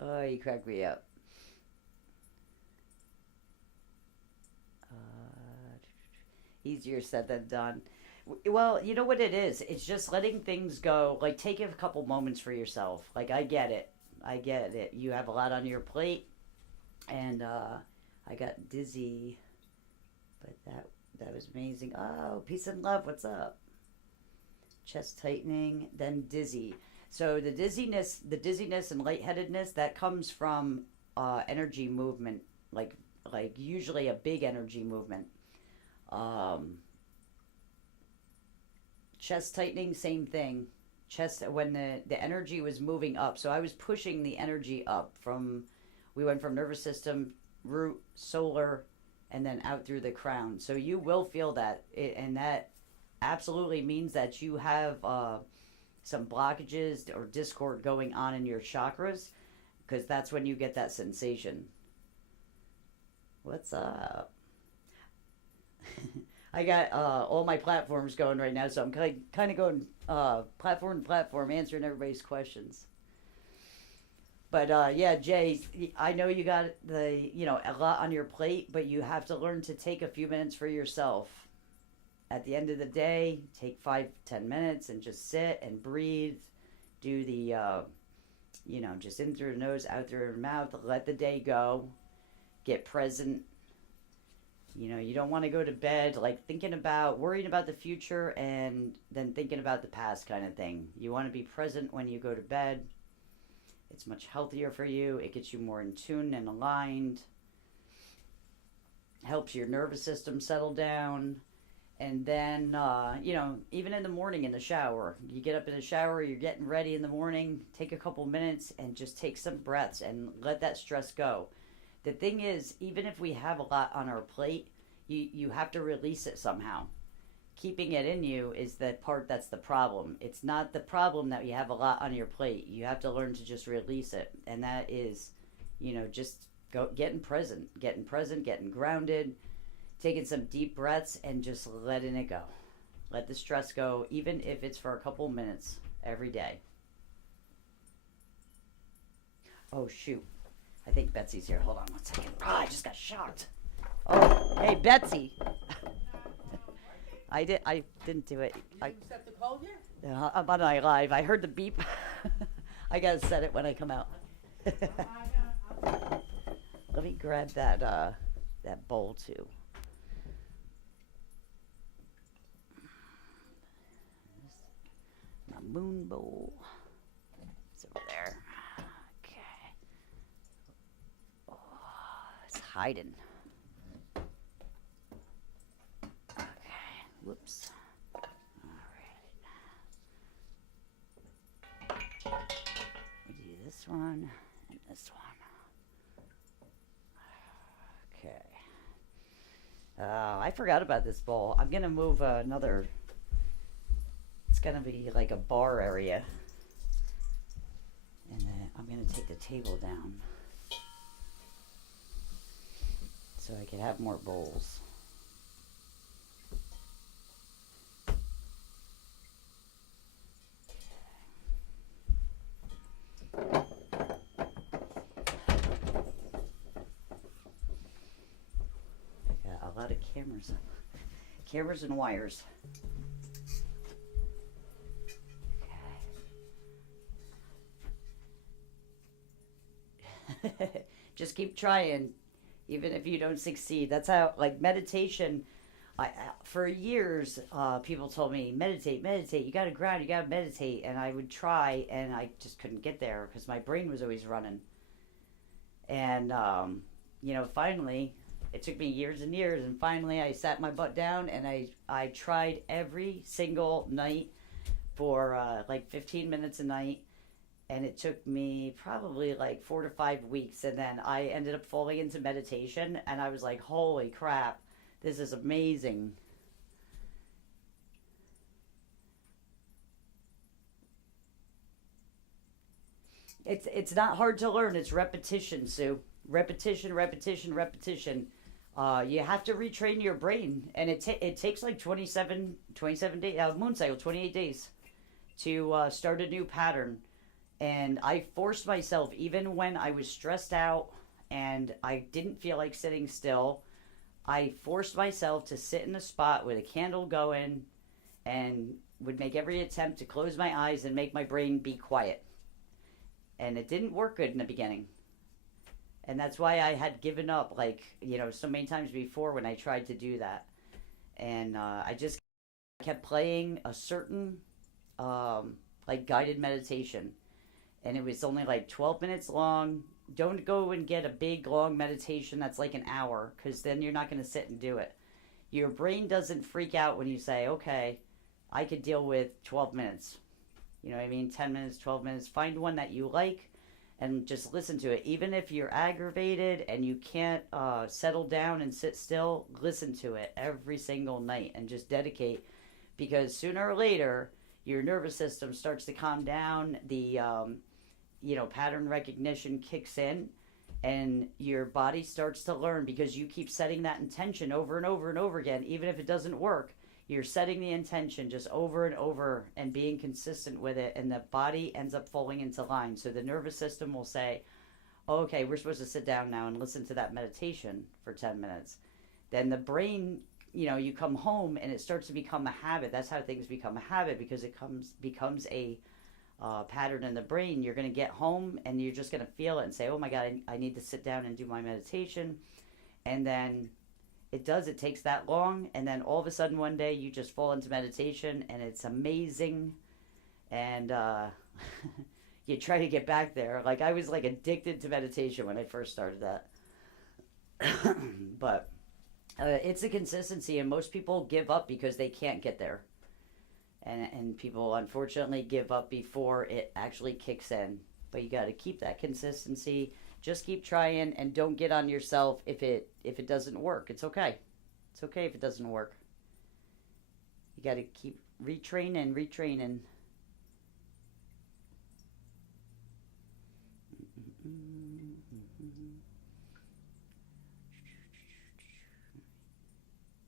Oh, you crack me up. Easier said than done. Well, you know what it is? It's just letting things go. Like, take a couple moments for yourself. Like, I get it. I get it. You have a lot on your plate. And I got dizzy. But that was amazing. Oh, peace and love. What's up? Chest tightening, then dizzy. So the dizziness and lightheadedness, that comes from energy movement, like usually a big energy movement. Chest tightening, same thing. Chest, when the energy was moving up, so I was pushing the energy up we went from nervous system root, solar, and then out through the crown. So you will feel that, and that absolutely means that you have some blockages or discord going on in your chakras, because that's when you get that sensation. What's up? I got all my platforms going right now, so I'm kind of going platform to platform, answering everybody's questions. But yeah, Jay, I know you got a lot on your plate, but you have to learn to take a few minutes for yourself. At the end of the day, take 5-10 minutes and just sit and breathe. Do the, just in through the nose, out through the mouth. Let the day go. Get present. You don't want to go to bed like worrying about the future and then thinking about the past kind of thing. You want to be present when you go to bed. It's much healthier for you. It gets you more in tune and aligned. Helps your nervous system settle down. And then, even in the morning in the shower, you get up in the shower, you're getting ready in the morning, take a couple minutes and just take some breaths and let that stress go. The thing is, even if we have a lot on our plate, you have to release it somehow. Keeping it in you is the part that's the problem. It's not the problem that you have a lot on your plate. You have to learn to just release it. And that is, just getting present, getting grounded, taking some deep breaths and just letting it go. Let the stress go, even if it's for a couple minutes every day. Oh, shoot. I think Betsy's here. Hold on one second. I just got shocked. Oh, hey, Betsy. I didn't do it. You didn't set the code yet? I'm on my live. I heard the beep. I gotta set it when I come out. Let me grab that bowl too. My moon bowl. It's over there. Okay. Oh, it's hiding. Okay. Whoops. All right. We do this one and this one. Okay. I forgot about this bowl. I'm gonna move another. It's gonna be like a bar area, and then I'm gonna take the table down so I can have more bowls. A lot of cameras and wires. Okay. Just keep trying, even if you don't succeed. That's how, like, meditation. For years, people told me, meditate. You got to ground. You got to meditate, and I would try, and I just couldn't get there because my brain was always running. And finally. It took me years and years, and finally I sat my butt down and I tried every single night for like 15 minutes a night, and it took me probably like 4 to 5 weeks, and then I ended up falling into meditation, and I was like, holy crap, this is amazing. It's not hard to learn. It's repetition, Sue. Repetition. You have to retrain your brain, and it takes like 27 days, moon cycle, 28 days to start a new pattern. And I forced myself, even when I was stressed out and I didn't feel like sitting still, I forced myself to sit in a spot with a candle going and would make every attempt to close my eyes and make my brain be quiet. And it didn't work good in the beginning. And that's why I had given up, so many times before when I tried to do that. And I just kept playing a certain, guided meditation. And it was only like 12 minutes long. Don't go and get a big, long meditation that's like an hour, because then you're not going to sit and do it. Your brain doesn't freak out when you say, okay, I could deal with 12 minutes. You know what I mean? 10 minutes, 12 minutes. Find one that you like. and just listen to it. Even if you're aggravated and you can't settle down and sit still, listen to it every single night and just dedicate, because sooner or later your nervous system starts to calm down. The pattern recognition kicks in, and your body starts to learn, because you keep setting that intention over and over and over again. Even if it doesn't work, you're setting the intention just over and over and being consistent with it, and the body ends up falling into line. So the nervous system will say, oh, okay, we're supposed to sit down now and listen to that meditation for 10 minutes. Then the brain, you come home and it starts to become a habit. That's how things become a habit, because it becomes a pattern in the brain. You're going to get home and you're just going to feel it and say, oh my God, I need to sit down and do my meditation. And then it takes that long. And then all of a sudden one day you just fall into meditation and it's amazing. And you try to get back there. Like, I was like addicted to meditation when I first started that. But it's a consistency, and most people give up because they can't get there. And people unfortunately give up before it actually kicks in. But you got to keep that consistency. Just keep trying, and don't get on yourself if it doesn't work. It's okay. It's okay if it doesn't work. You got to keep retraining.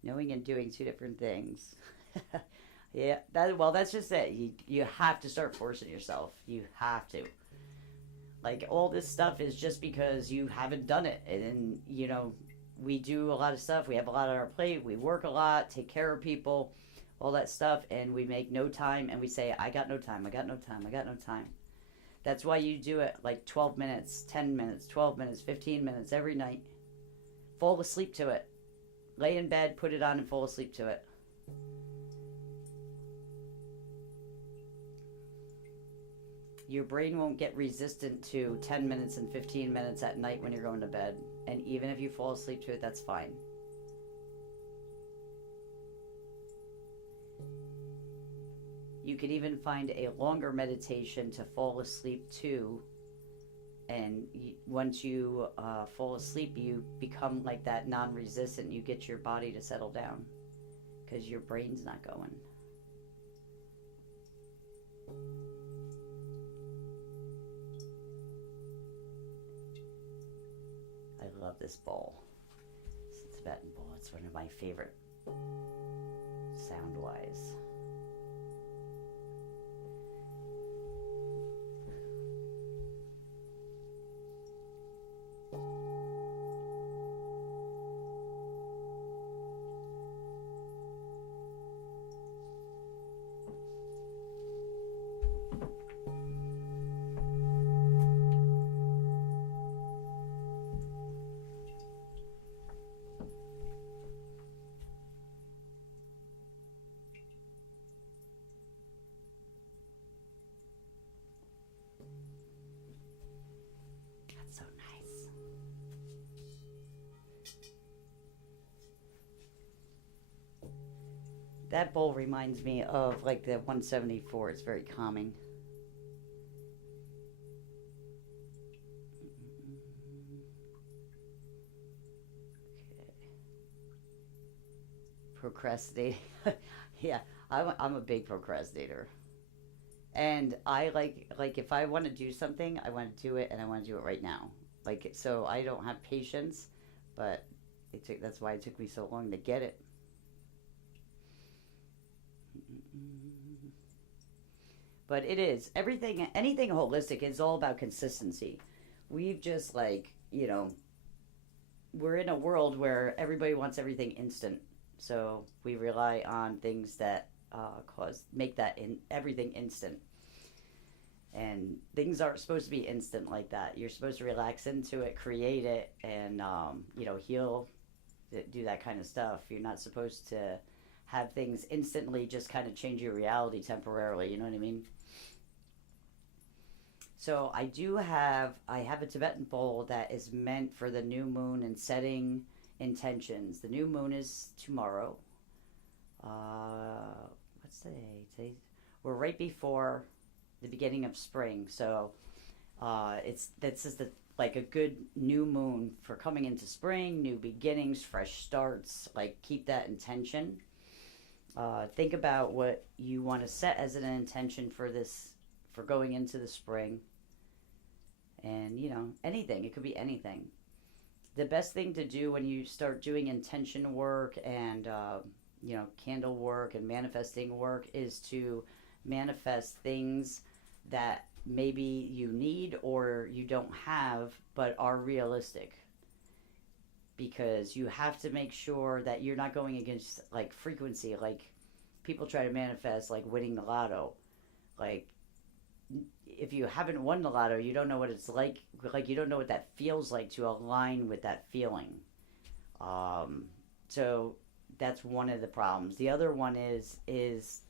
Knowing and doing two different things. Yeah, that's just it. You have to start forcing yourself. You have to. Like, all this stuff is just because you haven't done it. And we do a lot of stuff. We have a lot on our plate. We work a lot, take care of people, all that stuff. And we make no time. And we say, I got no time. I got no time. I got no time. That's why you do it like 12 minutes, 10 minutes, 12 minutes, 15 minutes every night. Fall asleep to it. Lay in bed, put it on, and fall asleep to it. Your brain won't get resistant to 10 minutes and 15 minutes at night when you're going to bed. And even if you fall asleep to it, that's fine. You could even find a longer meditation to fall asleep to. And once you fall asleep, you become like that non-resistant. You get your body to settle down because your brain's not going. I love this bowl. It's a Tibetan bowl. It's one of my favorite sound-wise. So nice. That bowl reminds me of like the 174. It's very calming. Okay. Procrastinating. Yeah, I'm a big procrastinator. And I like if I want to do something, I want to do it, and I want to do it right now. Like, so I don't have patience, but that's why it took me so long to get it. But it is anything holistic is all about consistency. We've just we're in a world where everybody wants everything instant, so we rely on things that make everything instant. And things aren't supposed to be instant like that. You're supposed to relax into it, create it, and heal, do that kind of stuff. You're not supposed to have things instantly just kind of change your reality temporarily. You know what I mean? So I have a Tibetan bowl that is meant for the new moon and setting intentions. The new moon is tomorrow. What's today? We're right before the beginning of spring. So This is like a good new moon for coming into spring, new beginnings, fresh starts. Like keep that intention. Think about what you want to set as an intention for going into the spring. And anything. It could be anything. The best thing to do when you start doing intention work and candle work and manifesting work is to manifest things that maybe you need or you don't have but are realistic, because you have to make sure that you're not going against like frequency. Like people try to manifest like winning the lotto. Like if you haven't won the lotto, you don't know what it's like you don't know what that feels like to align with that feeling. So that's one of the problems. The other one is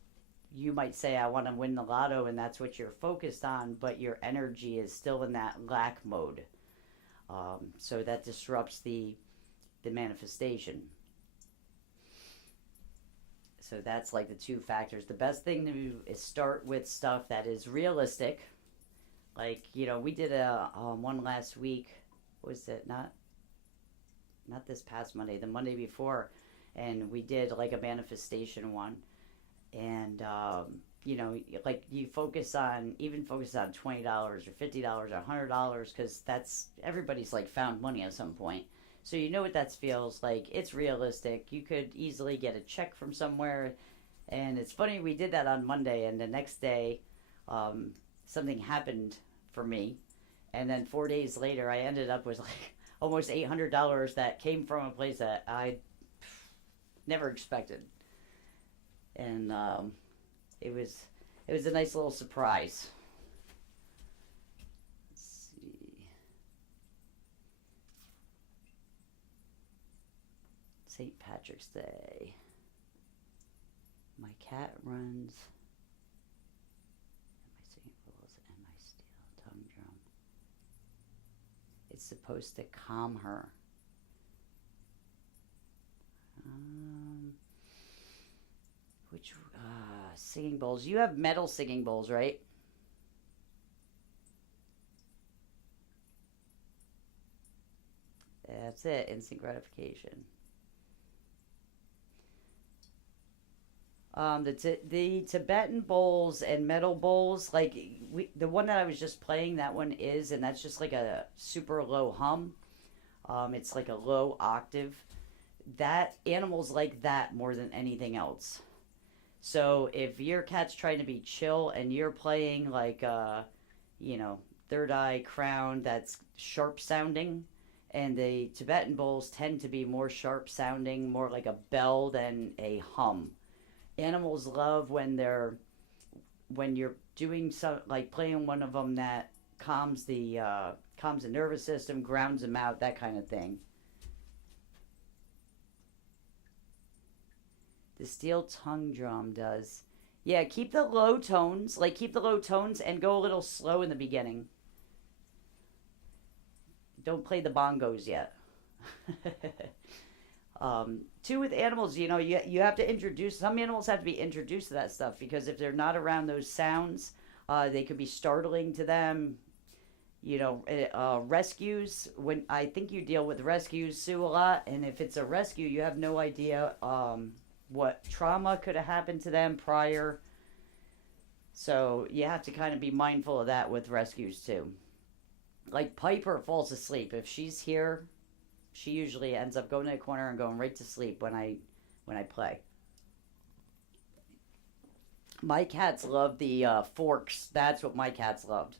you might say, I want to win the lotto, and that's what you're focused on, but your energy is still in that lack mode. So that disrupts the manifestation. So that's like the two factors. The best thing to do is start with stuff that is realistic. Like, we did a one last week. Was it not this past Monday, the Monday before, and we did like a manifestation one. And like you focus on $20 or $50 or $100, because that's everybody's like found money at some point. So you know what that feels like. It's realistic. You could easily get a check from somewhere. And it's funny, we did that on Monday, and the next day something happened for me. And then 4 days later, I ended up with like almost $800 that came from a place that I never expected. And it was a nice little surprise. Let's see. St. Patrick's Day. My cat runs. And my singing bowls and my steel tongue drum. It's supposed to calm her. Which singing bowls? You have metal singing bowls, right? That's it. Instant gratification. The Tibetan bowls and metal bowls, like the one that I was just playing, that one is, and that's just like a super low hum. It's like a low octave. That animals like that more than anything else. So if your cat's trying to be chill and you're playing like third eye crown that's sharp sounding, and the Tibetan bowls tend to be more sharp sounding, more like a bell than a hum. Animals love when you're doing some, like playing one of them that calms the nervous system, grounds them out, that kind of thing. The steel tongue drum does. Yeah, keep the low tones and go a little slow in the beginning. Don't play the bongos yet. Too, with animals, you have to introduce, some animals have to be introduced to that stuff, because if they're not around those sounds, they could be startling to them. Rescues, when I think you deal with rescues, Sue, a lot, and if it's a rescue, you have no idea what trauma could have happened to them prior. So you have to kind of be mindful of that with rescues too. Like Piper falls asleep. If she's here, she usually ends up going to the corner and going right to sleep when I play. My cats love the forks. That's what my cats loved.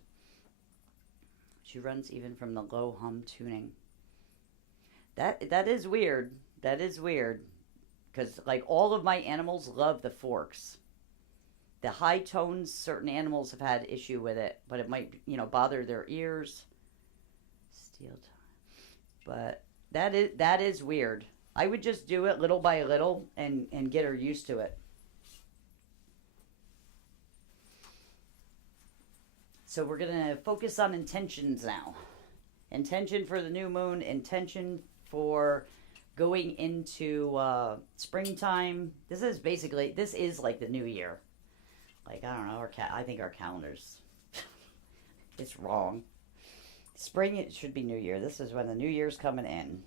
She runs even from the low hum tuning. That is weird. That is weird. Because like all of my animals love the forks. The high tones, certain animals have had issue with it, but it might bother their ears. Steel time. But that is weird. I would just do it little by little and get her used to it. So we're going to focus on intentions now. Intention for the new moon, intention for going into springtime. This is like the new year. Like, I don't know, I think our calendars, it's wrong. Spring, it should be New Year. This is when the New Year's coming in.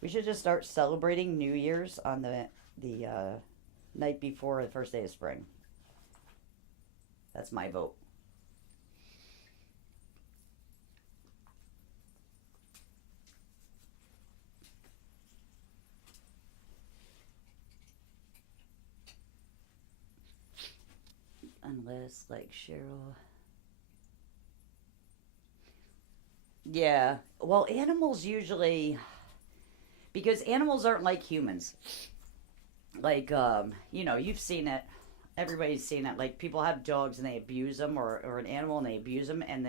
We should just start celebrating New Year's on the night before the first day of spring. That's my vote. Unless, like, Cheryl. Yeah. Well, animals usually. Because animals aren't like humans. Like, you've seen it. Everybody's seen it. Like, people have dogs and they abuse them, or an animal and they abuse them, and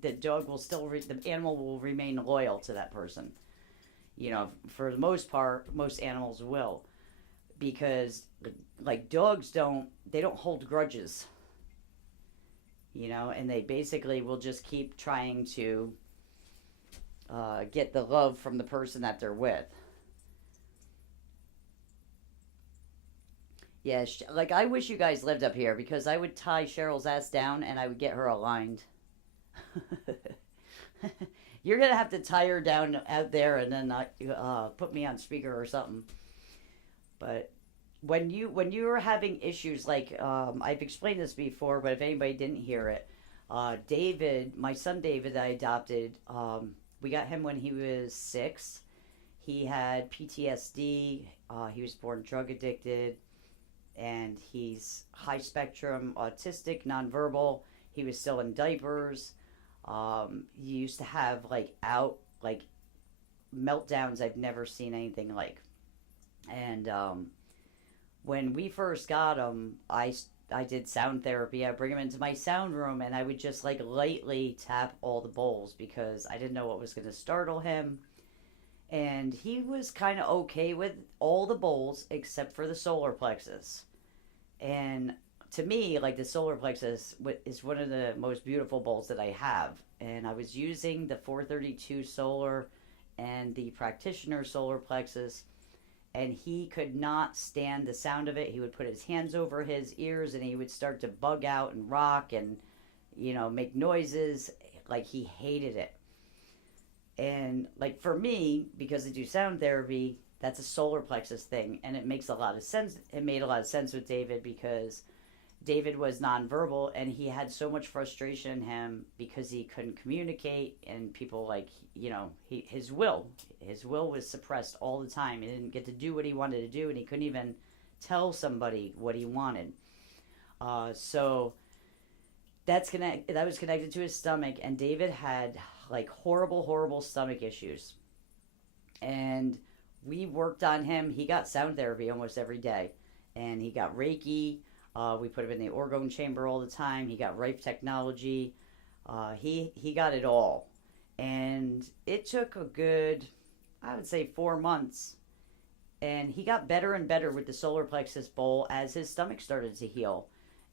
the dog will still, the animal will remain loyal to that person. For the most part, most animals will. Because, like, dogs they don't hold grudges. And they basically will just keep trying to get the love from the person that they're with. Yeah, like, I wish you guys lived up here, because I would tie Cheryl's ass down and I would get her aligned. You're going to have to tie her down out there and then put me on speaker or something. But when you were having issues, like, I've explained this before, but if anybody didn't hear it, David, my son David, that I adopted, we got him when he was 6. He had PTSD. He was born drug addicted, and he's high spectrum autistic, nonverbal. He was still in diapers. He used to have meltdowns I've never seen anything like. And when we first got him, I did sound therapy. I bring him into my sound room, and I would just lightly tap all the bowls, because I didn't know what was going to startle him. And he was kind of okay with all the bowls except for the solar plexus. And to me, like, the solar plexus is one of the most beautiful bowls that I have. And I was using the 432 solar and the practitioner solar plexus, and he could not stand the sound of it. He would put his hands over his ears, and he would start to bug out and rock and, make noises. Like, he hated it. And, like, for me, because I do sound therapy, that's a solar plexus thing, and it makes a lot of sense. It made a lot of sense with David, because David was nonverbal, and he had so much frustration in him because he couldn't communicate, and people, his will was suppressed all the time. He didn't get to do what he wanted to do, and he couldn't even tell somebody what he wanted. So that was connected to his stomach, and David had horrible stomach issues. And we worked on him. He got sound therapy almost every day, and he got Reiki. We put him in the orgone chamber all the time. He got Rife technology. He got it all. And it took a good, I would say, 4 months. And he got better and better with the solar plexus bowl as his stomach started to heal.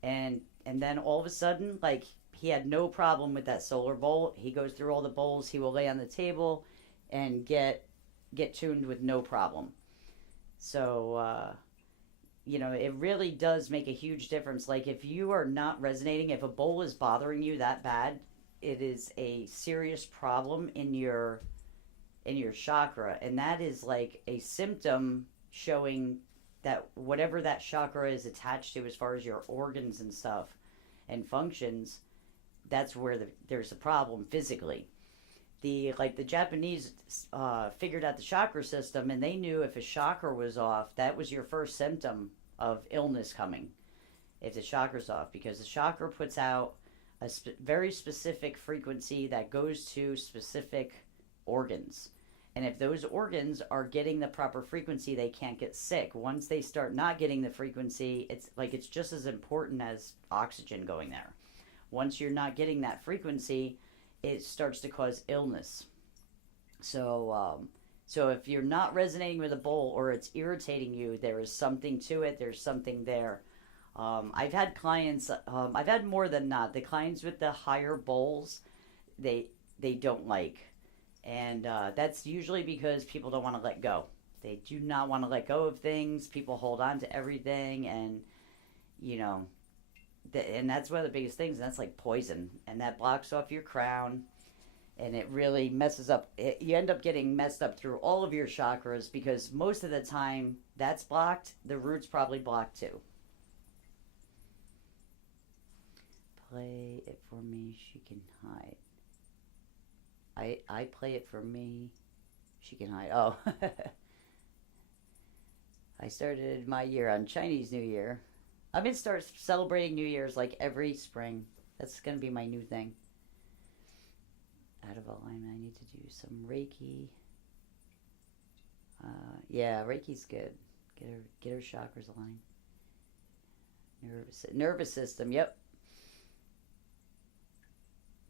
And then all of a sudden, he had no problem with that solar bowl. He goes through all the bowls. He will lay on the table and get tuned with no problem. So, it really does make a huge difference. Like, if you are not resonating, if a bowl is bothering you that bad, it is a serious problem in your chakra. And that is like a symptom showing that whatever that chakra is attached to, as far as your organs and stuff and functions, that's where there's a problem physically. The Japanese figured out the chakra system, and they knew if a chakra was off, that was your first symptom of illness coming. If the chakra's off, because the chakra puts out a very specific frequency that goes to specific organs. And if those organs are getting the proper frequency, they can't get sick. Once they start not getting the frequency, it's just as important as oxygen going there. Once you're not getting that frequency, it starts to cause illness. So if you're not resonating with a bowl, or it's irritating you, there is something to it. There's something there. I've had clients, I've had more than not. The clients with the higher bowls, they don't like. And that's usually because people don't want to let go. They do not want to let go of things. People hold on to everything, and, and that's one of the biggest things. And that's like poison. And that blocks off your crown. And it really messes up. You end up getting messed up through all of your chakras because most of the time that's blocked. The root's probably blocked too. Play it for me, she can hide. I play it for me, she can hide. Oh. I started my year on Chinese New Year. I'm going to start celebrating New Year's like every spring. That's going to be my new thing. Out of alignment, I need to do some Reiki. Yeah, Reiki's good. Get her chakras aligned. Nervous system, yep.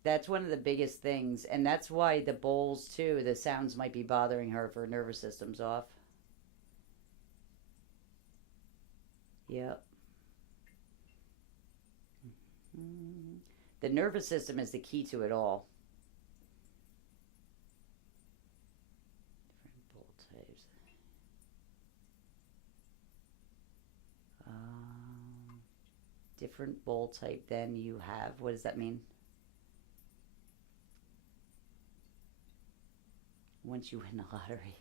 That's one of the biggest things, and that's why the bowls too, the sounds might be bothering her if her nervous system's off. Yep. The nervous system is the key to it all. Different bowl types. Different bowl type than you have. What does that mean? Once you win the lottery.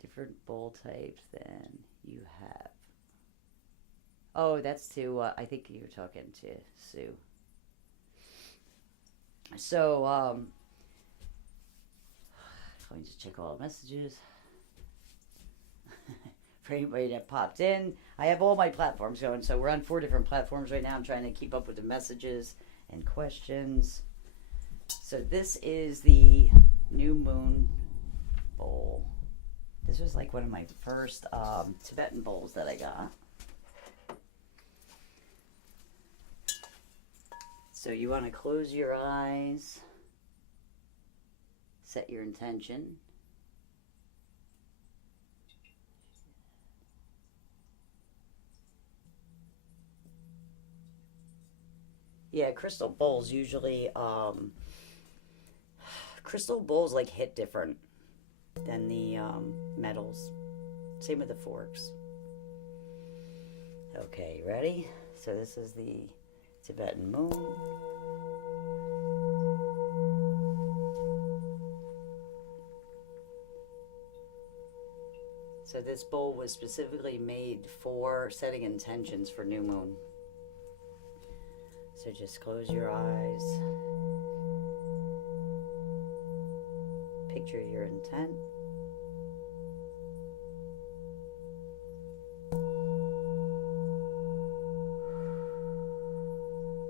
Different bowl types than you have. Oh, that's to, I think you're talking to Sue. So, let me just check all the messages. For anybody that popped in, I have all my platforms going. So we're on 4 different platforms right now. I'm trying to keep up with the messages and questions. So this is the New Moon bowl. This was like one of my first Tibetan bowls that I got. So you want to close your eyes, set your intention. Yeah, crystal bowls usually, crystal bowls like hit different than the metals. Same with the forks. Okay, ready? So this is the Tibetan moon. So this bowl was specifically made for setting intentions for new moon. So just close your eyes. Picture your intent.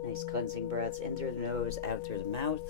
Nice cleansing breaths in through the nose, out through the mouth.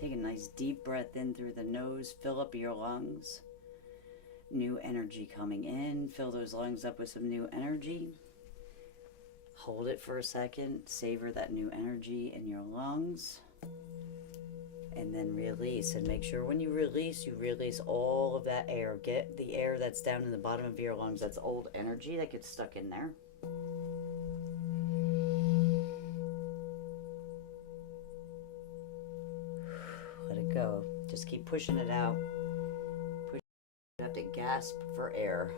Take a nice deep breath in through the nose, fill up your lungs. New energy coming in, fill those lungs up with some new energy. Hold it for a second, savor that new energy in your lungs. And then release, and make sure when you release all of that air. Get the air that's down in the bottom of your lungs, that's old energy that gets stuck in there. Go. Just keep pushing it out. You have to gasp for air.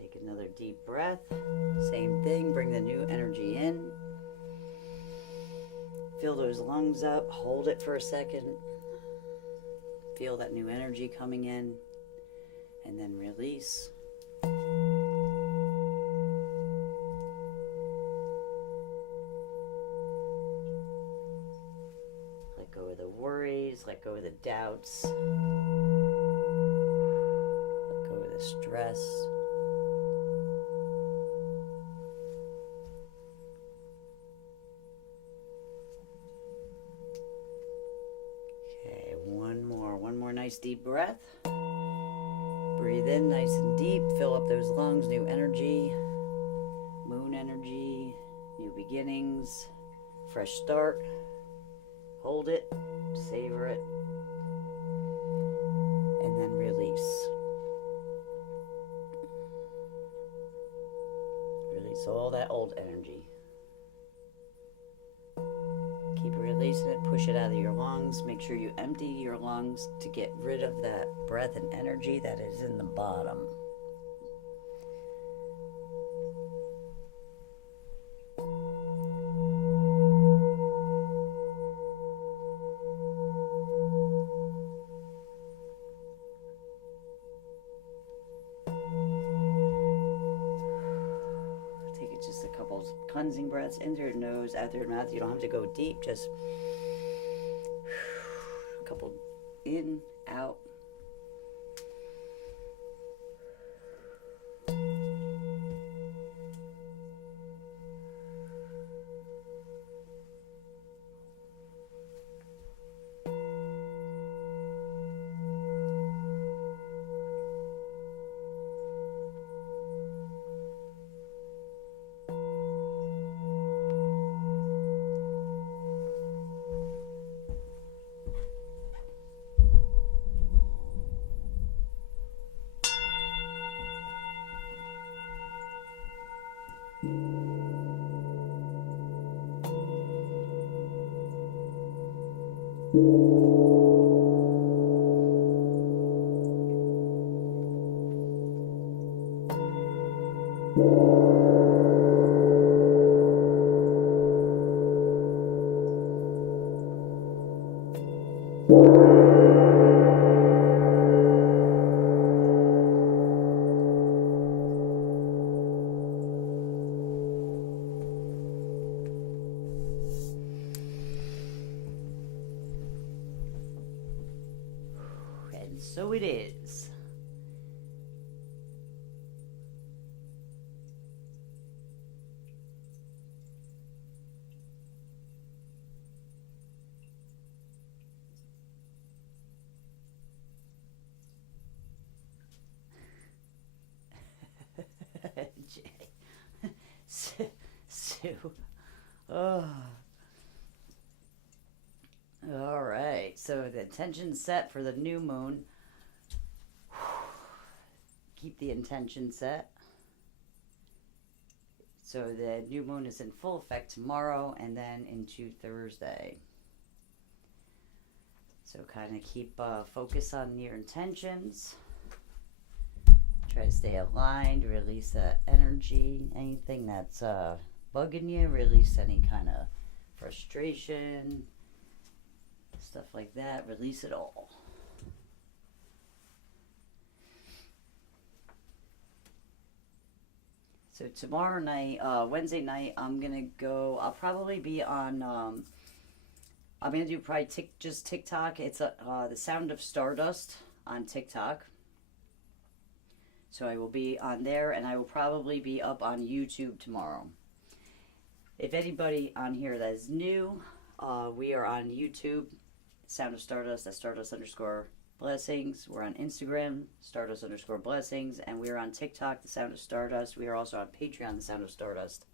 Take another deep breath. Same thing. Bring the new energy in. Fill those lungs up. Hold it for a second. feel that new energy coming in, and then release. Let go of the worries, let go of the doubts, let go of the stress. Okay, one more nice deep breath. Breathe in nice and deep, fill up those lungs, new energy, moon energy, new beginnings, fresh start. Hold it, savor it, and then release. Release all that old energy. Keep releasing it, push it out of your lungs. Make sure you empty your lungs to get rid of that breath and energy that is in the bottom. Just a couple cleansing breaths in through your nose, out through your mouth. You don't have to go deep, just a couple in, out. And so it is. Jay. Sue. Oh. All right. So the intention set for the new moon. Keep the intention set. So the new moon is in full effect tomorrow and then into Thursday. So kind of keep focus on your intentions. Try to stay aligned, release that energy. Anything that's bugging you, release any kind of frustration, stuff like that. Release it all. So tomorrow night, Wednesday night, I'm going to go, I'll probably be on, I'm going to do probably just TikTok. It's the Sound of Stardust on TikTok. So I will be on there, and I will probably be up on YouTube tomorrow. If anybody on here that is new, we are on YouTube, Sound of Stardust, that's Stardust_Blessings. We're on Instagram, Stardust_Blessings, and we're on TikTok, The Sound of Stardust. We are also on Patreon, The Sound of Stardust.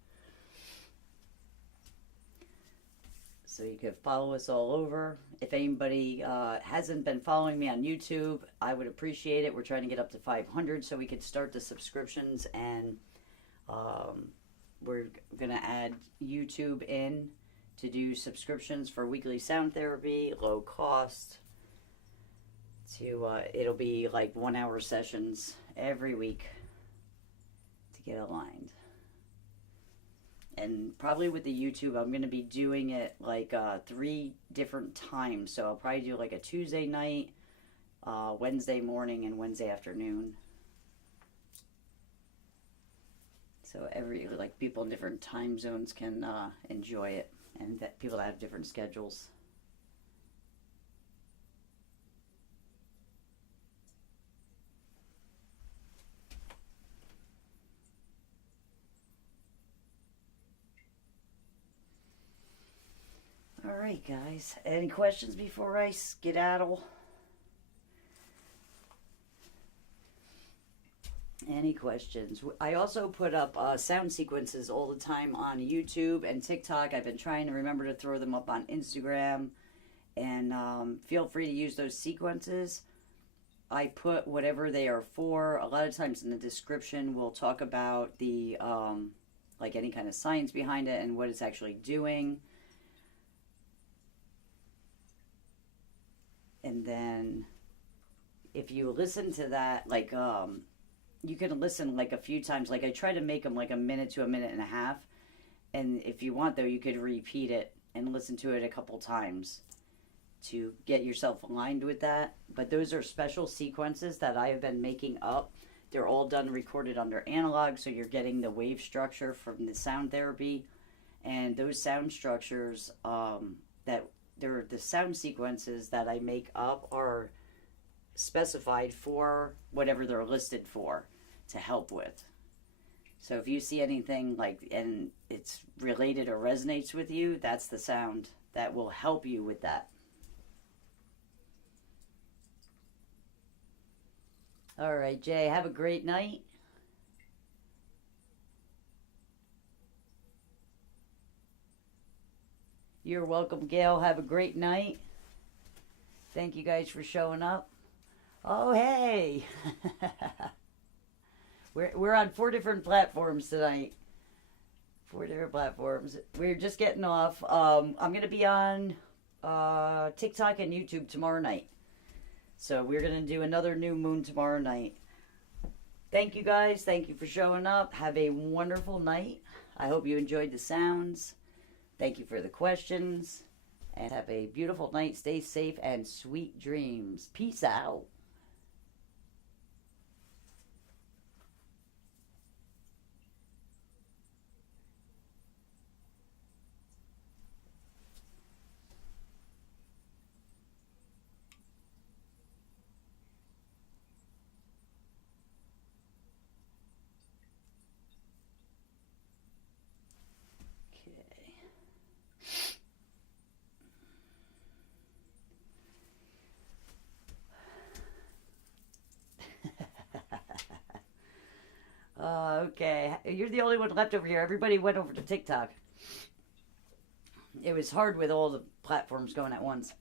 So you can follow us all over. If anybody hasn't been following me on YouTube, I would appreciate it. We're trying to get up to 500 so we could start the subscriptions, and we're going to add YouTube in to do subscriptions for weekly sound therapy, low cost. It'll be like 1 hour sessions every week to get aligned. And probably with the YouTube, I'm going to be doing it like 3 different times. So I'll probably do like a Tuesday night, Wednesday morning and Wednesday afternoon. So people in different time zones can enjoy it, and that people that have different schedules. All right, guys. Any questions before I skedaddle? Any questions? I also put up sound sequences all the time on YouTube and TikTok. I've been trying to remember to throw them up on Instagram. And feel free to use those sequences. I put whatever they are for. A lot of times in the description, we'll talk about the like any kind of science behind it and what it's actually doing. And then if you listen to that, like, you can listen like a few times. Like, I try to make them like a minute to a minute and a half. And if you want, though, you could repeat it and listen to it a couple times to get yourself aligned with that. But those are special sequences that I have been making up. They're all done recorded under analog, so you're getting the wave structure from the sound therapy. And those sound structures the sound sequences that I make up are specified for whatever they're listed for to help with. So if you see anything and it's related or resonates with you, that's the sound that will help you with that. All right, Jay, have a great night. You're welcome, Gail. Have a great night. Thank you guys for showing up. Oh, hey. We're on 4 different platforms tonight. 4 different platforms. We're just getting off. I'm going to be on TikTok and YouTube tomorrow night. So we're going to do another new moon tomorrow night. Thank you guys. Thank you for showing up. Have a wonderful night. I hope you enjoyed the sounds. Thank you for the questions. And have a beautiful night. Stay safe and sweet dreams. Peace out. Okay, you're the only one left over here. Everybody went over to TikTok. It was hard with all the platforms going at once.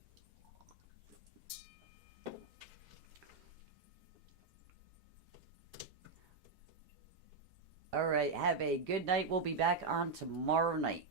All right, have a good night. We'll be back on tomorrow night.